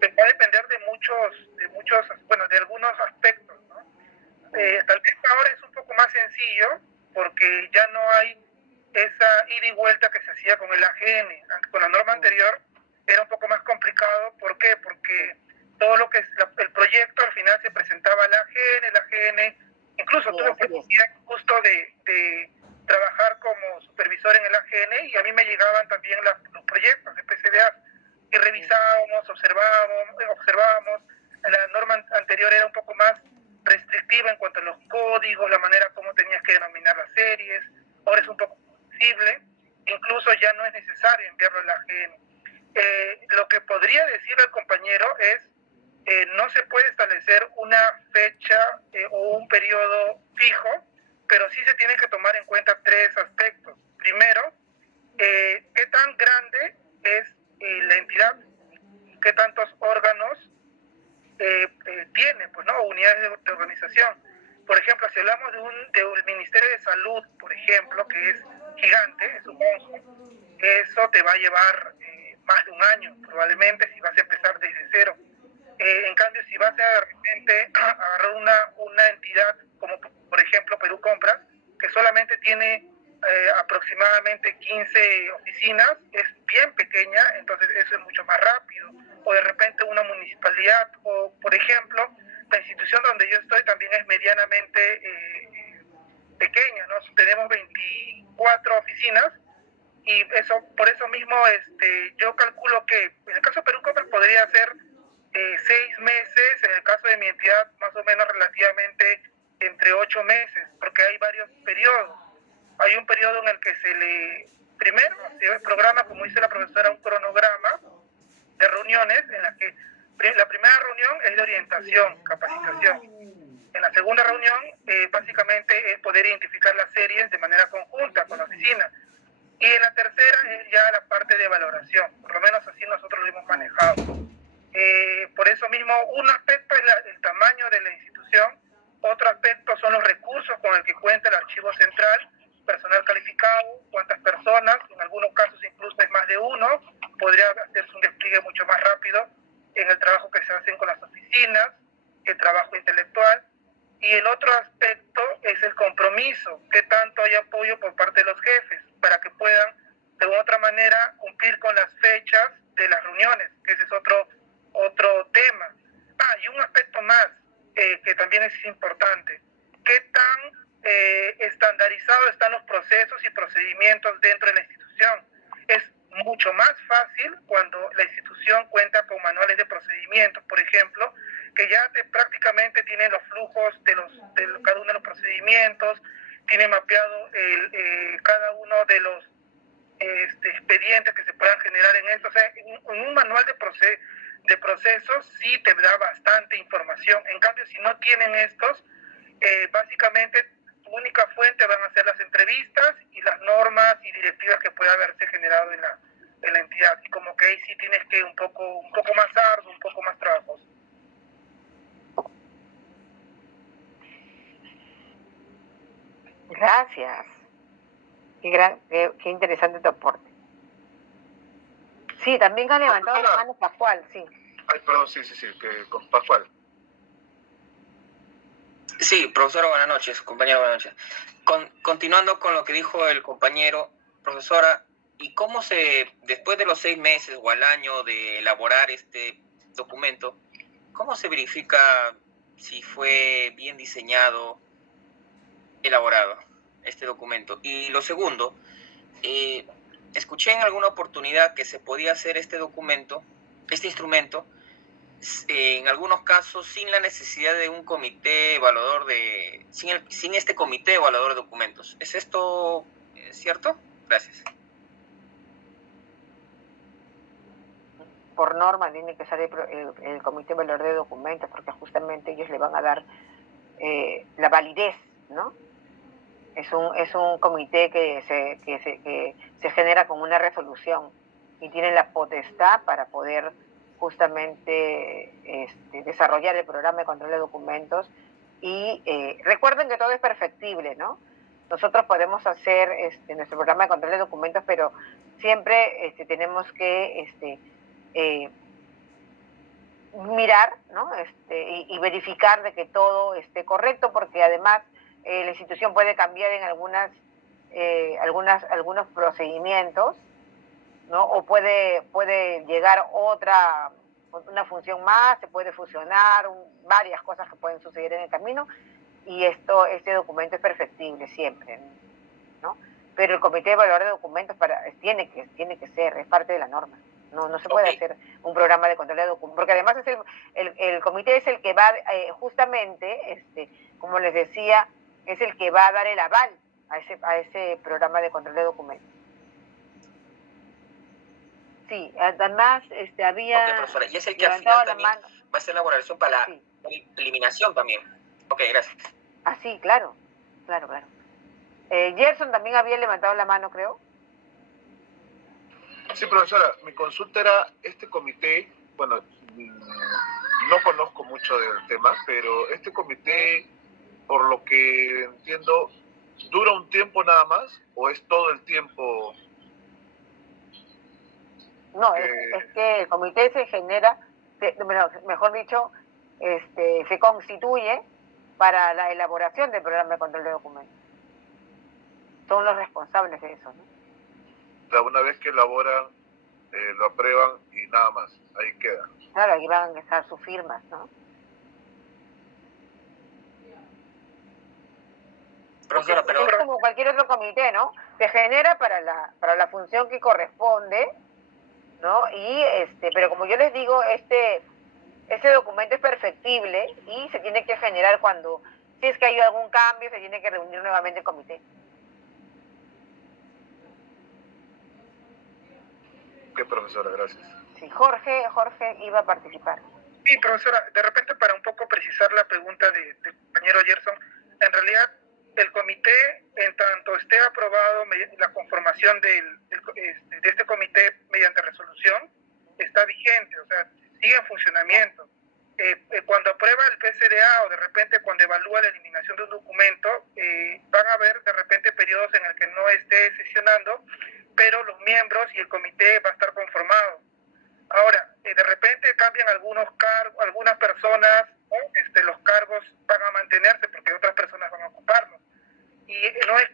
pero va a depender de algunos aspectos, ¿no? Tal vez ahora es un poco más sencillo porque ya no hay esa ida y vuelta que se hacía con el AGN. Con la norma anterior era un poco más complicado. ¿Por qué? Porque todo lo que es el proyecto al final se presentaba al AGN, el AGN, incluso tuve la oportunidad justo de trabajar como supervisor en el AGN, y a mí me llegaban también los proyectos de PCDA y revisábamos, observábamos. La norma anterior era un poco más restrictiva en cuanto a los códigos, la manera como tenías que denominar las series. Ahora es un poco flexible, incluso ya no es necesario enviarlo al AGN. Lo que podría decir el compañero es, no se puede establecer una fecha o un periodo fijo, pero sí se tienen que tomar en cuenta 3 aspectos. Primero, qué tan grande es la entidad, qué tantos órganos tiene, pues, ¿no? Unidades de organización. Por ejemplo, si hablamos del Ministerio de Salud, por ejemplo, que es gigante, es un monstruo, eso te va a llevar más de un año, probablemente, si vas a empezar desde cero. En cambio, si vas a de repente agarrar una entidad como, por ejemplo, Perú Compras, que solamente tiene aproximadamente 15 oficinas, es bien pequeña, entonces eso es mucho más rápido. O de repente una municipalidad, o por ejemplo, la institución donde yo estoy también es medianamente pequeña, ¿no? Tenemos 24 oficinas, y por eso mismo yo calculo que en el caso de Perú Compras podría ser 6 meses, en el caso de mi entidad más o menos relativamente entre 8 meses, porque hay varios periodos. Hay un periodo en el que primero se programa, como dice la profesora, un cronograma de reuniones, en la que la primera reunión es de orientación, capacitación. En la segunda reunión, básicamente es poder identificar las series de manera conjunta con la oficina. Y en la tercera es ya la parte de valoración, por lo menos así nosotros lo hemos manejado. Por eso mismo, un aspecto es el tamaño de la institución, otro aspecto son los recursos con el que cuenta el archivo central, personal calificado, cuántas personas, en algunos casos incluso es más de uno, podría hacerse un despliegue mucho más rápido. en el trabajo que se hacen con las oficinas, el trabajo intelectual, y el otro aspecto es el compromiso, qué tanto hay apoyo por parte de los jefes para que puedan de otra manera cumplir con las fechas de las reuniones, que ese es otro tema. Y un aspecto más que también es importante, qué tan estandarizados están los procesos y procedimientos dentro de la institución. Es mucho más fácil cuando la institución cuenta con manuales de procedimientos, por ejemplo, que ya prácticamente tienen los flujos de cada uno de los procedimientos, tiene mapeado cada uno de los expedientes que se puedan generar en esto. O sea, en un manual de procesos sí te da bastante información. En cambio, si no tienen estos, básicamente tu única fuente van a ser las entrevistas y las normas y directivas que pueda haberse generado en la entidad. Y como que ahí sí tienes que un poco más arduo, un poco más trabajoso. Gracias. Qué interesante tu aporte. Sí, también ha levantado la mano Pascual, sí. Ay, perdón, sí, que con Pascual. Sí, profesora, buenas noches, compañero, buenas noches. Continuando con lo que dijo el compañero, profesora, ¿y cómo después de los 6 meses o al año de elaborar este documento, cómo se verifica si fue bien diseñado, elaborado este documento? Y lo segundo, escuché en alguna oportunidad que se podía hacer este instrumento, en algunos casos sin la necesidad de un comité evaluador sin este comité evaluador de documentos. ¿Es esto cierto? Gracias. Por norma tiene que ser el comité evaluador de documentos, porque justamente ellos le van a dar la validez, ¿no? Es un comité que se genera con una resolución y tiene la potestad para poder justamente desarrollar el programa de control de documentos. Y recuerden que todo es perfectible, ¿no? Nosotros podemos hacer nuestro programa de control de documentos, pero siempre tenemos que mirar, ¿no? Y verificar de que todo esté correcto, porque además la institución puede cambiar en algunos procedimientos, ¿no? O puede llegar una función más, se puede fusionar, varias cosas que pueden suceder en el camino, y este documento es perfectible siempre, ¿no? Pero el comité de evaluador de documentos tiene que ser, es parte de la norma. No se puede hacer un programa de control de documentos, porque además el comité es el que va justamente, como les decía, es el que va a dar el aval a ese programa de control de documentos. Sí, además había... Ok, profesora, y es el que al final también va a hacer la elaboración para la eliminación también. Ok, gracias. Ah, sí, claro. Gerson también había levantado la mano, creo. Sí, profesora, mi consulta era este comité, bueno, no conozco mucho del tema, pero este comité, por lo que entiendo, ¿dura un tiempo nada más o es todo el tiempo? No, es que el comité se genera, mejor dicho, se constituye para la elaboración del programa de control de documentos. Son los responsables de eso, ¿no? O sea, una vez que elaboran, lo aprueban y nada más, ahí queda. Claro, ahí van a estar sus firmas, ¿no? Profesora, pero... Es como cualquier otro comité, ¿no? Se genera para la función que corresponde, ¿no? Y pero como yo les digo, ese documento es perfectible y se tiene que generar si es que hay algún cambio, se tiene que reunir nuevamente el comité. Ok, profesora, gracias. Sí, Jorge iba a participar. Sí, profesora, de repente para un poco precisar la pregunta del compañero Gerson, en realidad el comité, en tanto esté aprobado la conformación de este comité mediante resolución, está vigente, o sea, sigue en funcionamiento. Cuando aprueba el PCDA o de repente cuando evalúa la eliminación de un documento, van a haber de repente periodos en el que no esté sesionando, pero los miembros y el comité va a estar conformado. Ahora, de repente cambian algunos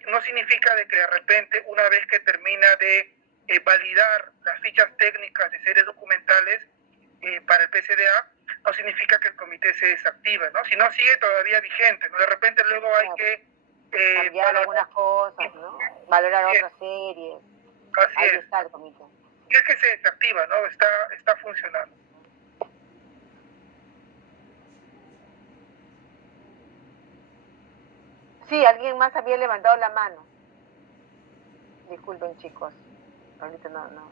no significa de que de repente, una vez que termina de validar las fichas técnicas de series documentales para el PCDA, no significa que el comité se desactive, ¿no? Sino sigue todavía vigente, ¿no? De repente luego hay que cambiar valorar algunas cosas, ¿no? Valorar otras series. Así Ahí es. está el comité. Y es que se desactiva, ¿no? Está funcionando. Sí, alguien más había levantado la mano. Disculpen, chicos. Ahorita no.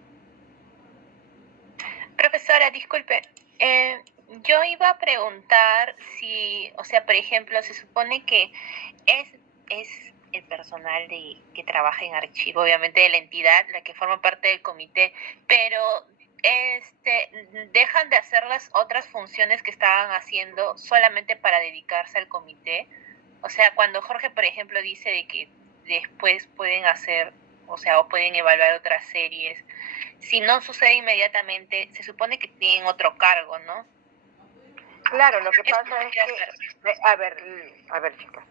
Profesora, disculpe. Yo iba a preguntar si, o sea, por ejemplo, se supone que es el personal que trabaja en archivo, obviamente de la entidad, la que forma parte del comité, pero dejan de hacer las otras funciones que estaban haciendo solamente para dedicarse al comité. O sea, cuando Jorge, por ejemplo, dice de que después pueden hacer, o sea, o pueden evaluar otras series, si no sucede inmediatamente, se supone que tienen otro cargo, ¿no? Claro, lo que pasa es que, a ver, chicas,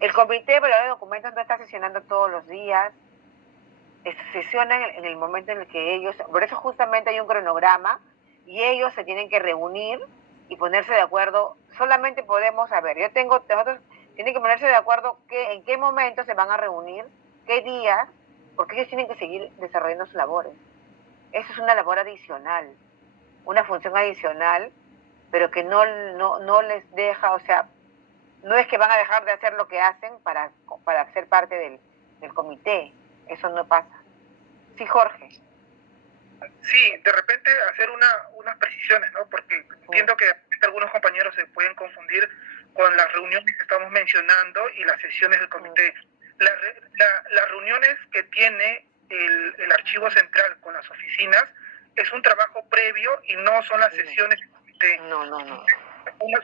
el comité de evaluación de documentos no está sesionando todos los días, sesiona en el momento en el que ellos, por eso justamente hay un cronograma, y ellos se tienen que reunir y ponerse de acuerdo. Solamente podemos, nosotros tienen que ponerse de acuerdo en qué momento se van a reunir, qué día, porque ellos tienen que seguir desarrollando sus labores. Eso es una labor adicional, una función adicional, pero que no les deja, o sea, no es que van a dejar de hacer lo que hacen para ser parte del comité. Eso no pasa. Sí, Jorge. Sí, de repente hacer unas precisiones, ¿no? Porque entiendo que algunos compañeros se pueden confundir con las reuniones que estamos mencionando y las sesiones del comité. Las reuniones que tiene el archivo central con las oficinas es un trabajo previo y no son las sesiones del comité. No.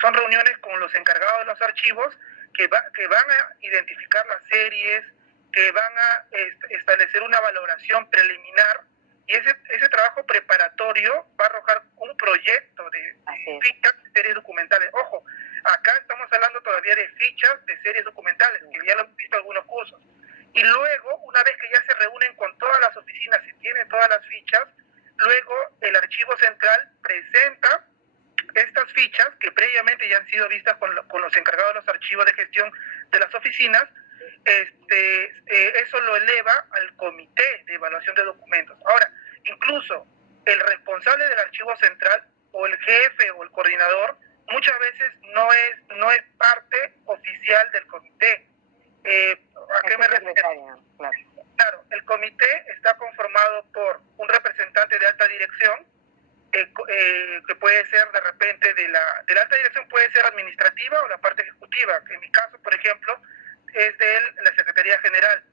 Son reuniones con los encargados de los archivos que van a identificar las series, que van a establecer una valoración preliminar, y ese trabajo preparatorio va a arrojar un proyecto de fichas de series documentales. Ojo, acá estamos hablando todavía de fichas de series documentales, que ya lo hemos visto en algunos cursos. Y luego, una vez que ya se reúnen con todas las oficinas y tienen todas las fichas, luego el archivo central presenta estas fichas que previamente ya han sido vistas con los encargados de los archivos de gestión de las oficinas. Eso lo eleva al comité de evaluación de documentos. Ahora, incluso el responsable del archivo central o el jefe o el coordinador muchas veces no es parte oficial del comité. ¿A qué me refiero? Claro, el comité está conformado por un representante de alta dirección, que puede ser de repente de la alta dirección, puede ser administrativa o la parte ejecutiva, que en mi caso, por ejemplo, es de la Secretaría General.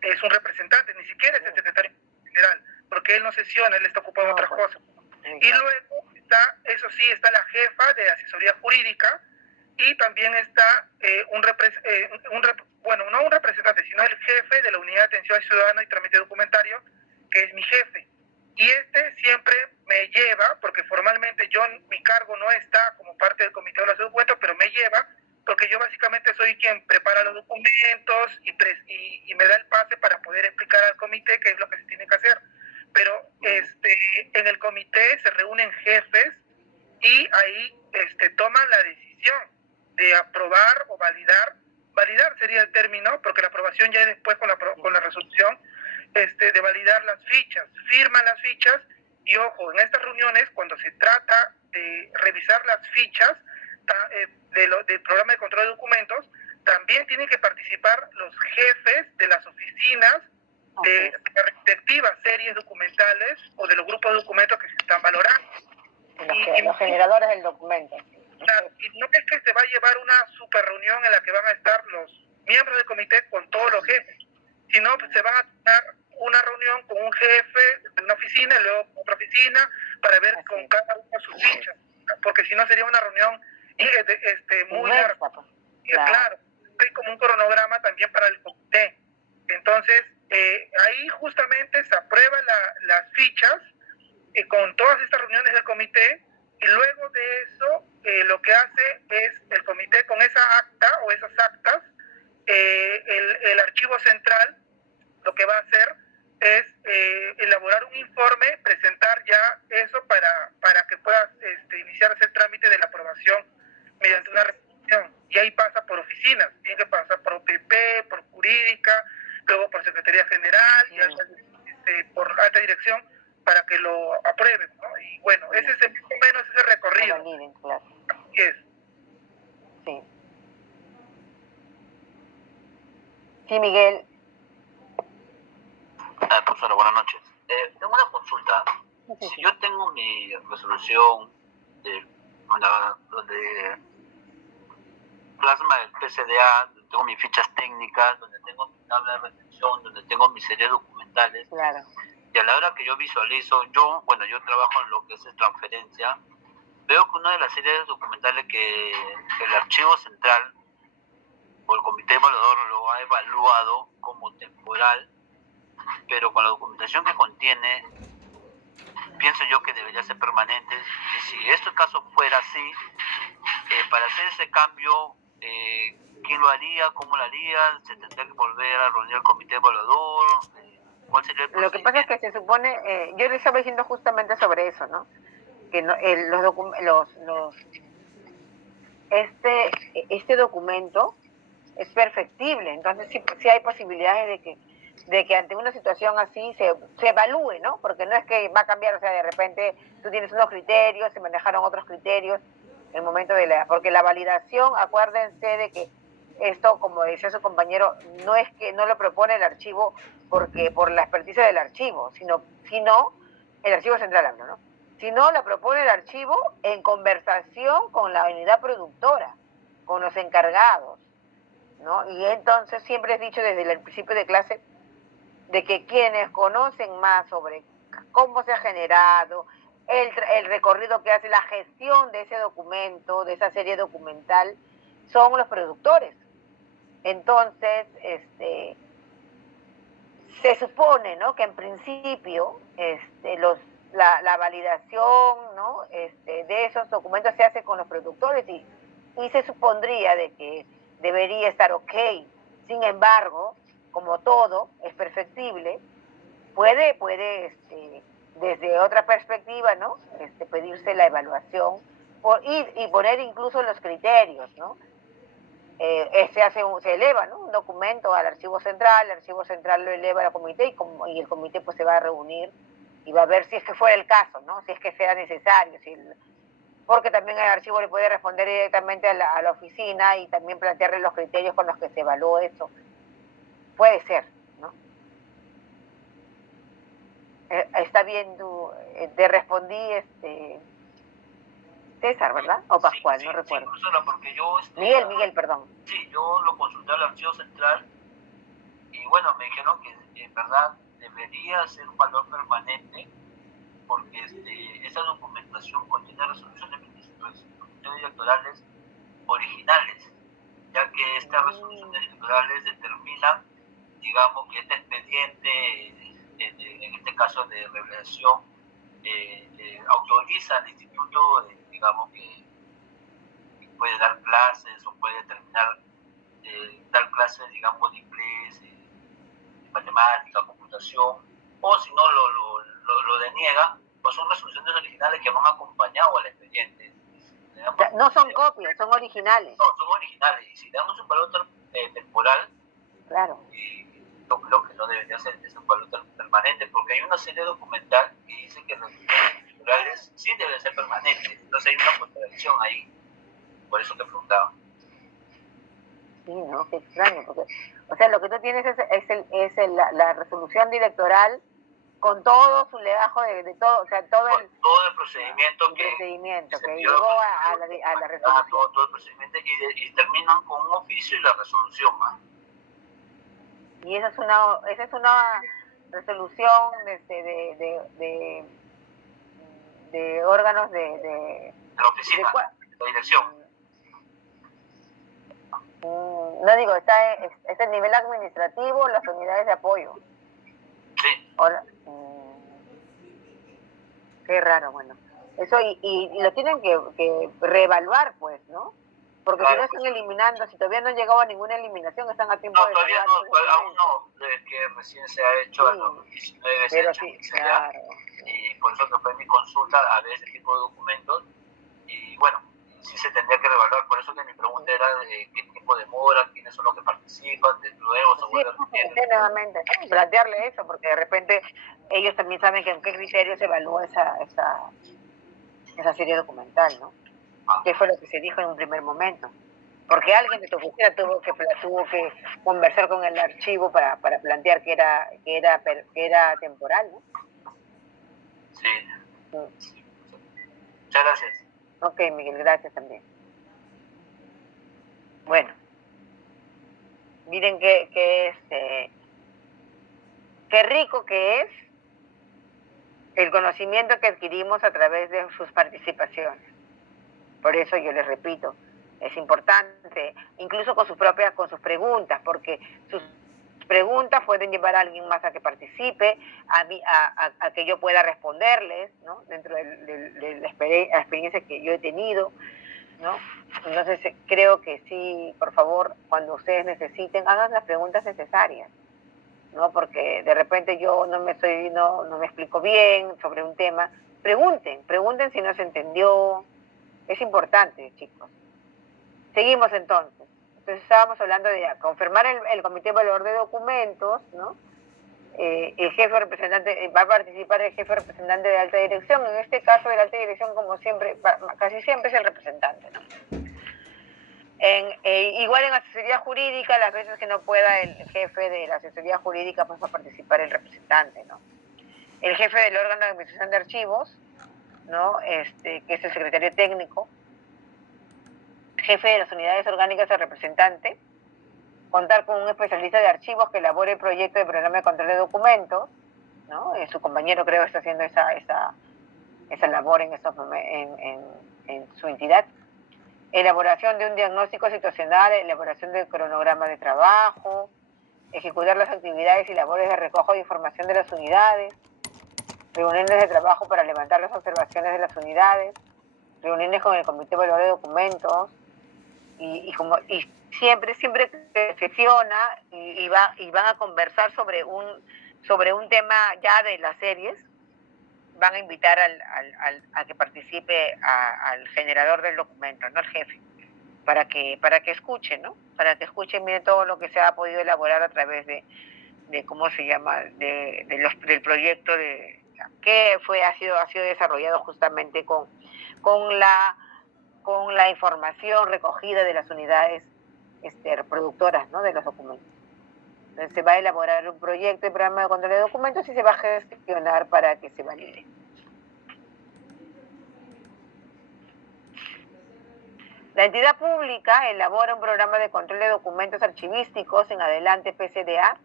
Es un representante, ni siquiera es el secretario general, porque él no sesiona, él está ocupado en otras cosas. Y luego está la jefa de asesoría jurídica, y también está no un representante, sino el jefe de la Unidad de Atención al Ciudadano y Trámite Documentario, que es mi jefe. Y siempre me lleva, porque formalmente mi cargo no está como parte del comité de los documentos, pero me lleva, porque yo básicamente soy quien prepara los documentos y me da el pase para poder explicar al comité qué es lo que se tiene que hacer. Pero en el comité se reúnen jefes y ahí toman la decisión de aprobar o validar sería el término, porque la aprobación ya es después con la resolución, de validar las fichas, firman las fichas. Y ojo, en estas reuniones, cuando se trata de revisar las fichas del programa de control de documentos, también tienen que participar los jefes de las oficinas de las respectivas series documentales o de los grupos de documentos que se están valorando. Los generadores del documento. Claro, y no es que se va a llevar una super reunión en la que van a estar los miembros del comité con todos los jefes, sino que se van a tener una reunión con un jefe de una oficina y luego otra oficina para ver con cada uno sus fichas, porque si no sería una reunión muy larga. Claro, hay como un cronograma también para el comité. Entonces, ahí justamente se aprueban las fichas con todas estas reuniones del comité, y luego de eso lo que hace es el comité con esa acta o esas actas, archivo central lo que va a hacer es elaborar un informe, presentar ya eso para que pueda iniciarse el trámite de la aprobación mediante una resolución. Y ahí pasa por oficinas, tiene que pasar por OPP, por jurídica, luego por Secretaría General y por alta dirección para que lo aprueben, ¿no? Y bueno, ese es más o menos ese recorrido. Claro. Así es. Sí. Sí, Miguel. Profesora, buenas noches. Tengo una consulta. Si yo tengo mi resolución donde plasma el PCDA, donde tengo mis fichas técnicas, donde tengo mi tabla de retención, donde tengo mis series documentales, claro. Y a la hora que yo visualizo, yo trabajo en lo que es transferencia, veo que una de las series documentales que el archivo central o el comité evaluador lo ha evaluado como temporal, pero con la documentación que contiene, pienso yo que debería ser permanente. Y si este caso fuera así, para hacer ese cambio, ¿quién lo haría? ¿Cómo lo haría? ¿Se tendría que volver a reunir el comité evaluador? ¿Cuál sería el Lo que pasa es que se supone, yo le estaba diciendo justamente sobre eso, ¿no? Que no, este documento es perfectible, entonces sí hay posibilidades de que ante una situación así se evalúe, ¿no? Porque no es que va a cambiar, o sea, de repente tú tienes unos criterios, se manejaron otros criterios en el momento porque la validación, acuérdense de que esto, como decía su compañero, no es que no lo propone el archivo porque por la experticia del archivo, sino el archivo central habla, ¿no? Sino lo propone el archivo en conversación con la unidad productora, con los encargados, ¿no? Y entonces siempre es dicho desde el principio de clase de que quienes conocen más sobre cómo se ha generado, el recorrido que hace la gestión de ese documento, de esa serie documental, son los productores. Entonces, se supone, ¿no?, que en principio la validación, ¿no?, de esos documentos se hace con los productores y se supondría de que debería estar ok. Sin embargo, como todo es perfectible, puede desde otra perspectiva, ¿no?, pedirse la evaluación y poner incluso los criterios, ¿no? Se eleva, ¿no?, un documento al archivo central, el archivo central lo eleva al comité y el comité pues se va a reunir y va a ver si es que fuera el caso, ¿no?, si es que sea necesario, porque también el archivo le puede responder directamente a la oficina y también plantearle los criterios con los que se evaluó eso. Puede ser, ¿no? Está bien, te respondí, César, ¿verdad? O Pascual, no recuerdo. Sí, profesora, porque yo... Miguel, perdón. Sí, yo lo consulté al archivo central y bueno, me dijeron que en verdad debería ser un valor permanente porque esa documentación contiene resoluciones electorales originales, ya que estas resoluciones electorales determinan, digamos, que este expediente, en este caso de revelación, autoriza al instituto, digamos, que puede dar clases o puede determinar dar clases, digamos, de inglés, matemática, computación, o si no lo deniega, pues son resoluciones originales que van acompañado al expediente. No son copias, son originales. No, son originales, y si le damos un valor temporal, claro, yo creo que no debería ser un valor permanente, porque hay una serie documental que dice que los temporales sí deben ser permanentes, entonces hay una contradicción ahí, por eso te preguntaba. Sí, no, qué extraño, porque, o sea, lo que tú tienes es la resolución electoral con todo su legajo de todo, o sea, todo el procedimiento que llegó a la resolución. Todo el procedimiento y terminan con un oficio y la resolución más. Y esa es una resolución de órganos de la oficina, de la dirección. No digo, está el nivel administrativo, las unidades de apoyo. Sí. Ahora, qué raro, bueno. Eso y lo tienen que reevaluar, pues, ¿no? Porque claro, si no están eliminando, si todavía no han llegado a ninguna eliminación, están a tiempo no, de todavía salvar no, aún no, es que recién se ha hecho, a Sí, los 19 se ha pero hecho sí, sería, claro. y por eso que fue mi consulta a ver ese tipo de documentos, y bueno, sí se tendría que revaluar, por eso que mi pregunta era de qué tiempo demora, quiénes son los que participan, de luego se Sí, vuelve a repetir. nuevamente, ¿no? Plantearle eso, porque de repente ellos también saben que en qué criterio se evalúa esa serie documental, ¿no? ¿Qué fue lo que se dijo en un primer momento? Porque alguien de tu oficina tuvo que conversar con el archivo para plantear que era temporal, ¿no? Sí. Muchas gracias. Ok, Miguel, gracias también. Bueno, miren qué rico que es el conocimiento que adquirimos a través de sus participaciones. Por eso yo les repito, es importante, incluso con sus preguntas, porque sus preguntas pueden llevar a alguien más a que participe, a que yo pueda responderles, ¿no? Dentro de la experiencia que yo he tenido, ¿no? Entonces creo que sí, por favor, cuando ustedes necesiten, hagan las preguntas necesarias, ¿no? Porque de repente yo no me explico bien sobre un tema. Pregunten si no se entendió. Es importante, chicos. Seguimos entonces. Entonces estábamos hablando de confirmar el comité evaluador de documentos, ¿no? El jefe representante, va a participar el jefe representante de alta dirección. En este caso de la alta dirección, como siempre, casi siempre es el representante, ¿no? Igual en asesoría jurídica, las veces que no pueda el jefe de la asesoría jurídica, pues va a participar el representante, ¿no? El jefe del órgano de administración de archivos, ¿no? Que es el secretario técnico, jefe de las unidades orgánicas, el representante, contar con un especialista de archivos que elabore el proyecto de programa de control de documentos, ¿no? Su compañero creo está haciendo esa labor en su entidad. Elaboración de un diagnóstico situacional, elaboración del cronograma de trabajo, ejecutar las actividades y labores de recojo de información de las unidades, reuniones de trabajo para levantar las observaciones de las unidades, reuniones con el comité evaluador de documentos, y siempre que sesiona y van a conversar sobre un tema ya de las series, van a invitar a que participe al generador del documento, no al jefe, para que escuche, ¿no? Para que escuche, mire todo lo que se ha podido elaborar a través de ¿cómo se llama? Del proyecto que ha sido desarrollado justamente con la información recogida de las unidades productoras, ¿no? De los documentos. Entonces se va a elaborar un proyecto de programa de control de documentos y se va a gestionar para que se valide. La entidad pública elabora un programa de control de documentos archivísticos en adelante PCDA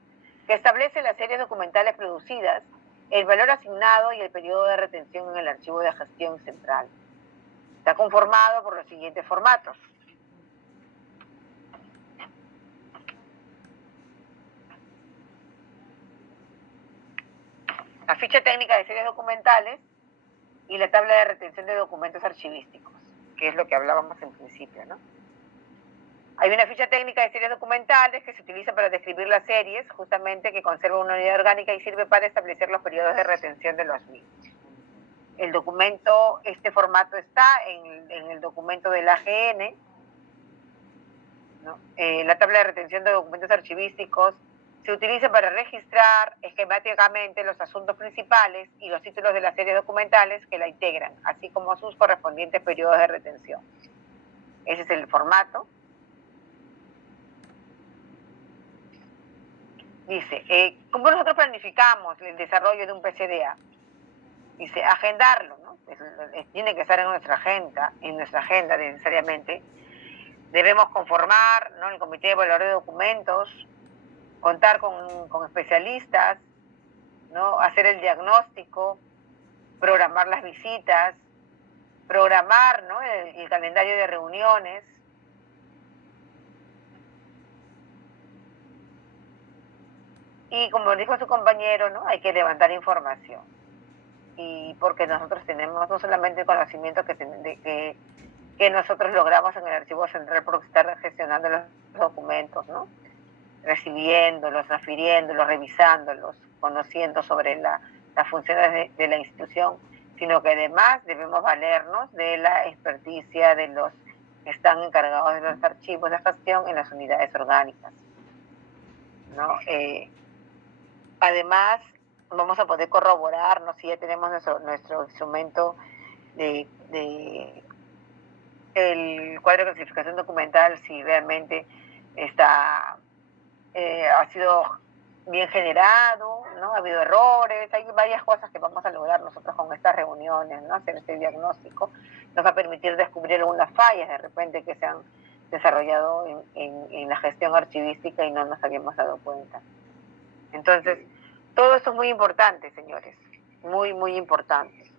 que establece las series documentales producidas, el valor asignado y el periodo de retención en el archivo de gestión central. Está conformado por los siguientes formatos. La ficha técnica de series documentales y la tabla de retención de documentos archivísticos, que es lo que hablábamos en principio, ¿no? Hay una ficha técnica de series documentales que se utiliza para describir las series, justamente que conserva una unidad orgánica y sirve para establecer los periodos de retención de los mismos. El documento, este formato está en el documento del AGN, ¿no? La tabla de retención de documentos archivísticos se utiliza para registrar esquemáticamente los asuntos principales y los títulos de las series documentales que la integran, así como sus correspondientes periodos de retención. Ese es el formato. Dice, ¿cómo nosotros planificamos el desarrollo de un PCDA? Dice, agendarlo, ¿no? Tiene que estar en nuestra agenda necesariamente. Debemos conformar, ¿no?, el comité de evaluador de documentos, contar con especialistas, ¿no?, hacer el diagnóstico, programar las visitas, programar, ¿no?, el calendario de reuniones. Y como dijo su compañero, ¿no?, hay que levantar información. Y porque nosotros tenemos no solamente el conocimiento que que nosotros logramos en el archivo central por estar gestionando los documentos, ¿no? Recibiéndolos, transfiriéndolos, revisándolos, conociendo sobre las funciones de la institución, sino que además debemos valernos de la experticia de los que están encargados de los archivos de gestión en las unidades orgánicas, ¿no? Además, vamos a poder corroborarnos si ya tenemos nuestro instrumento de el cuadro de clasificación documental, si realmente ha sido bien generado, ¿no? Ha habido errores, hay varias cosas que vamos a lograr nosotros con estas reuniones, ¿no? Hacer este diagnóstico nos va a permitir descubrir algunas fallas de repente que se han desarrollado en la gestión archivística y no nos habíamos dado cuenta. Entonces, todo esto es muy importante, señores, muy, muy importante.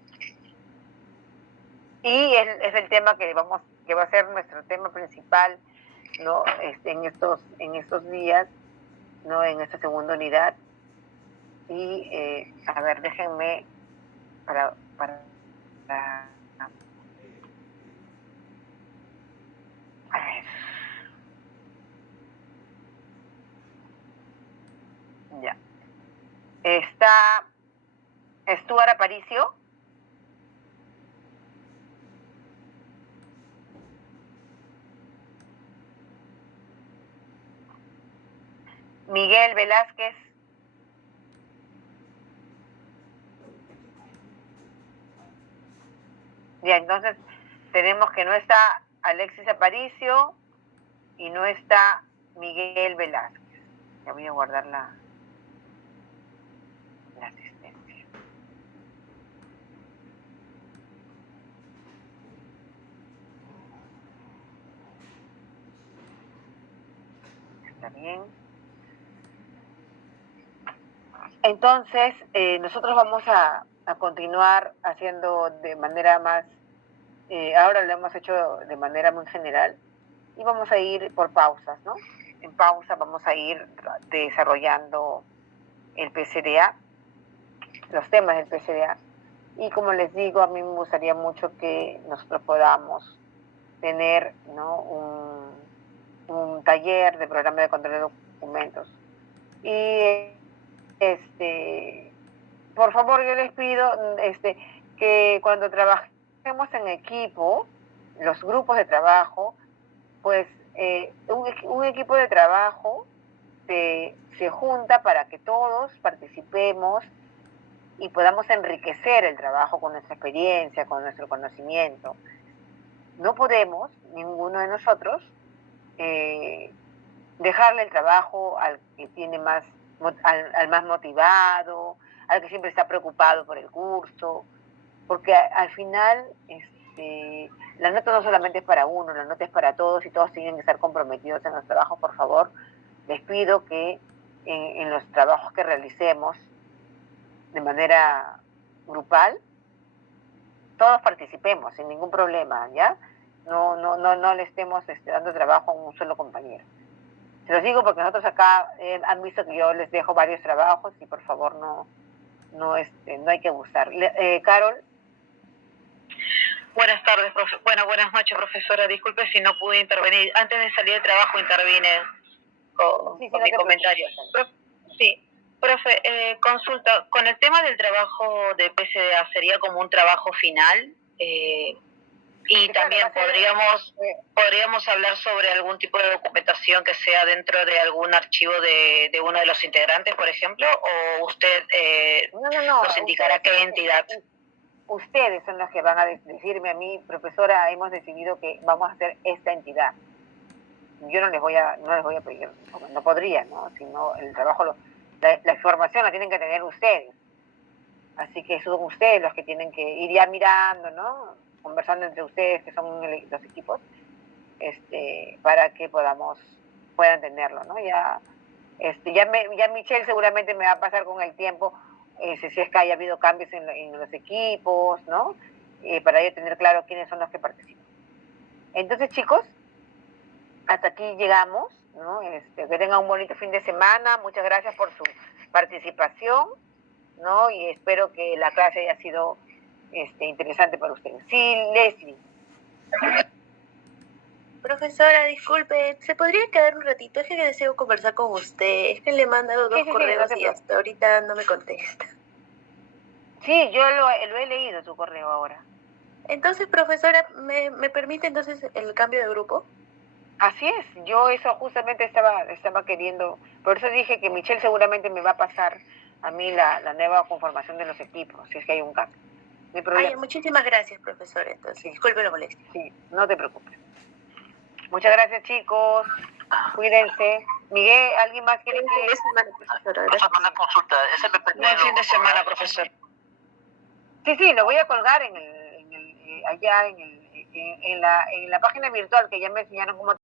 Y es el tema que va a ser nuestro tema principal, ¿no? En estos días, ¿no? En esta segunda unidad. Y, a ver, déjenme para a ver. Ya. Está Stuart Aparicio. Miguel Velázquez. Ya, entonces tenemos que no está Alexis Aparicio y no está Miguel Velázquez. Ya voy a guardar la asistencia. Está bien. Entonces, nosotros vamos a continuar haciendo de manera más, ahora lo hemos hecho de manera muy general, y vamos a ir por pausas, ¿no? En pausa vamos a ir desarrollando el PCDA, los temas del PCDA, y como les digo, a mí me gustaría mucho que nosotros podamos tener, ¿no? un taller de programa de control de documentos. Y por favor, yo les pido que cuando trabajemos en equipo, los grupos de trabajo, pues un equipo de trabajo se junta para que todos participemos y podamos enriquecer el trabajo con nuestra experiencia, con nuestro conocimiento. No podemos, ninguno de nosotros, dejarle el trabajo al que tiene más, al más motivado, al que siempre está preocupado por el curso, porque al final la nota no solamente es para uno, la nota es para todos y todos tienen que estar comprometidos en los trabajos. Por favor, les pido que en los trabajos que realicemos de manera grupal, todos participemos sin ningún problema, ¿ya? No le estemos dando trabajo a un solo compañero. Se los digo porque nosotros acá han visto que yo les dejo varios trabajos y por favor no hay que abusar. Carol. Buenas tardes, buenas noches, profesora. Disculpe si no pude intervenir. Antes de salir del trabajo intervine con mi comentario. Sí, profe, consulta. Con el tema del trabajo de PCDA, ¿sería como un trabajo final? Y también podríamos hablar sobre algún tipo de documentación que sea dentro de algún archivo de uno de los integrantes, por ejemplo, o usted nos indicará qué entidad. Ustedes son los que van a decirme a mí, profesora, hemos decidido que vamos a hacer esta entidad. Yo no les voy a pedir, no podría, ¿no? Sino el trabajo, la información la tienen que tener ustedes. Así que son ustedes los que tienen que ir ya mirando, ¿no? Conversando entre ustedes, que son los equipos, para que puedan tenerlo, ¿no? Ya Michelle seguramente me va a pasar con el tiempo, si es que haya habido cambios en los equipos, ¿no? Para yo tener claro quiénes son los que participan. Entonces, chicos, hasta aquí llegamos, ¿no? Que tengan un bonito fin de semana. Muchas gracias por su participación, ¿no? Y espero que la clase haya sido interesante para ustedes. Sí, Leslie. Profesora, disculpe, ¿se podría quedar un ratito? Es que deseo conversar con usted. Es que le he mandado dos correos y hasta ahorita no me contesta. Sí, yo lo he leído tu correo ahora. Entonces, profesora, ¿me permite entonces el cambio de grupo? Así es, yo eso justamente estaba queriendo, por eso dije que Michelle seguramente me va a pasar a mí la nueva conformación de los equipos, si es que hay un cambio. No hay problema. Ay, muchísimas gracias, profesora. Entonces, disculpe la molestia. Sí, no te preocupes. Muchas gracias, chicos. Cuídense. Miguel, ¿alguien más quiere que...? Una consulta, SMP Buen fin de semana, profesor. Sí, lo voy a colgar allá en la página virtual que ya me enseñaron cómo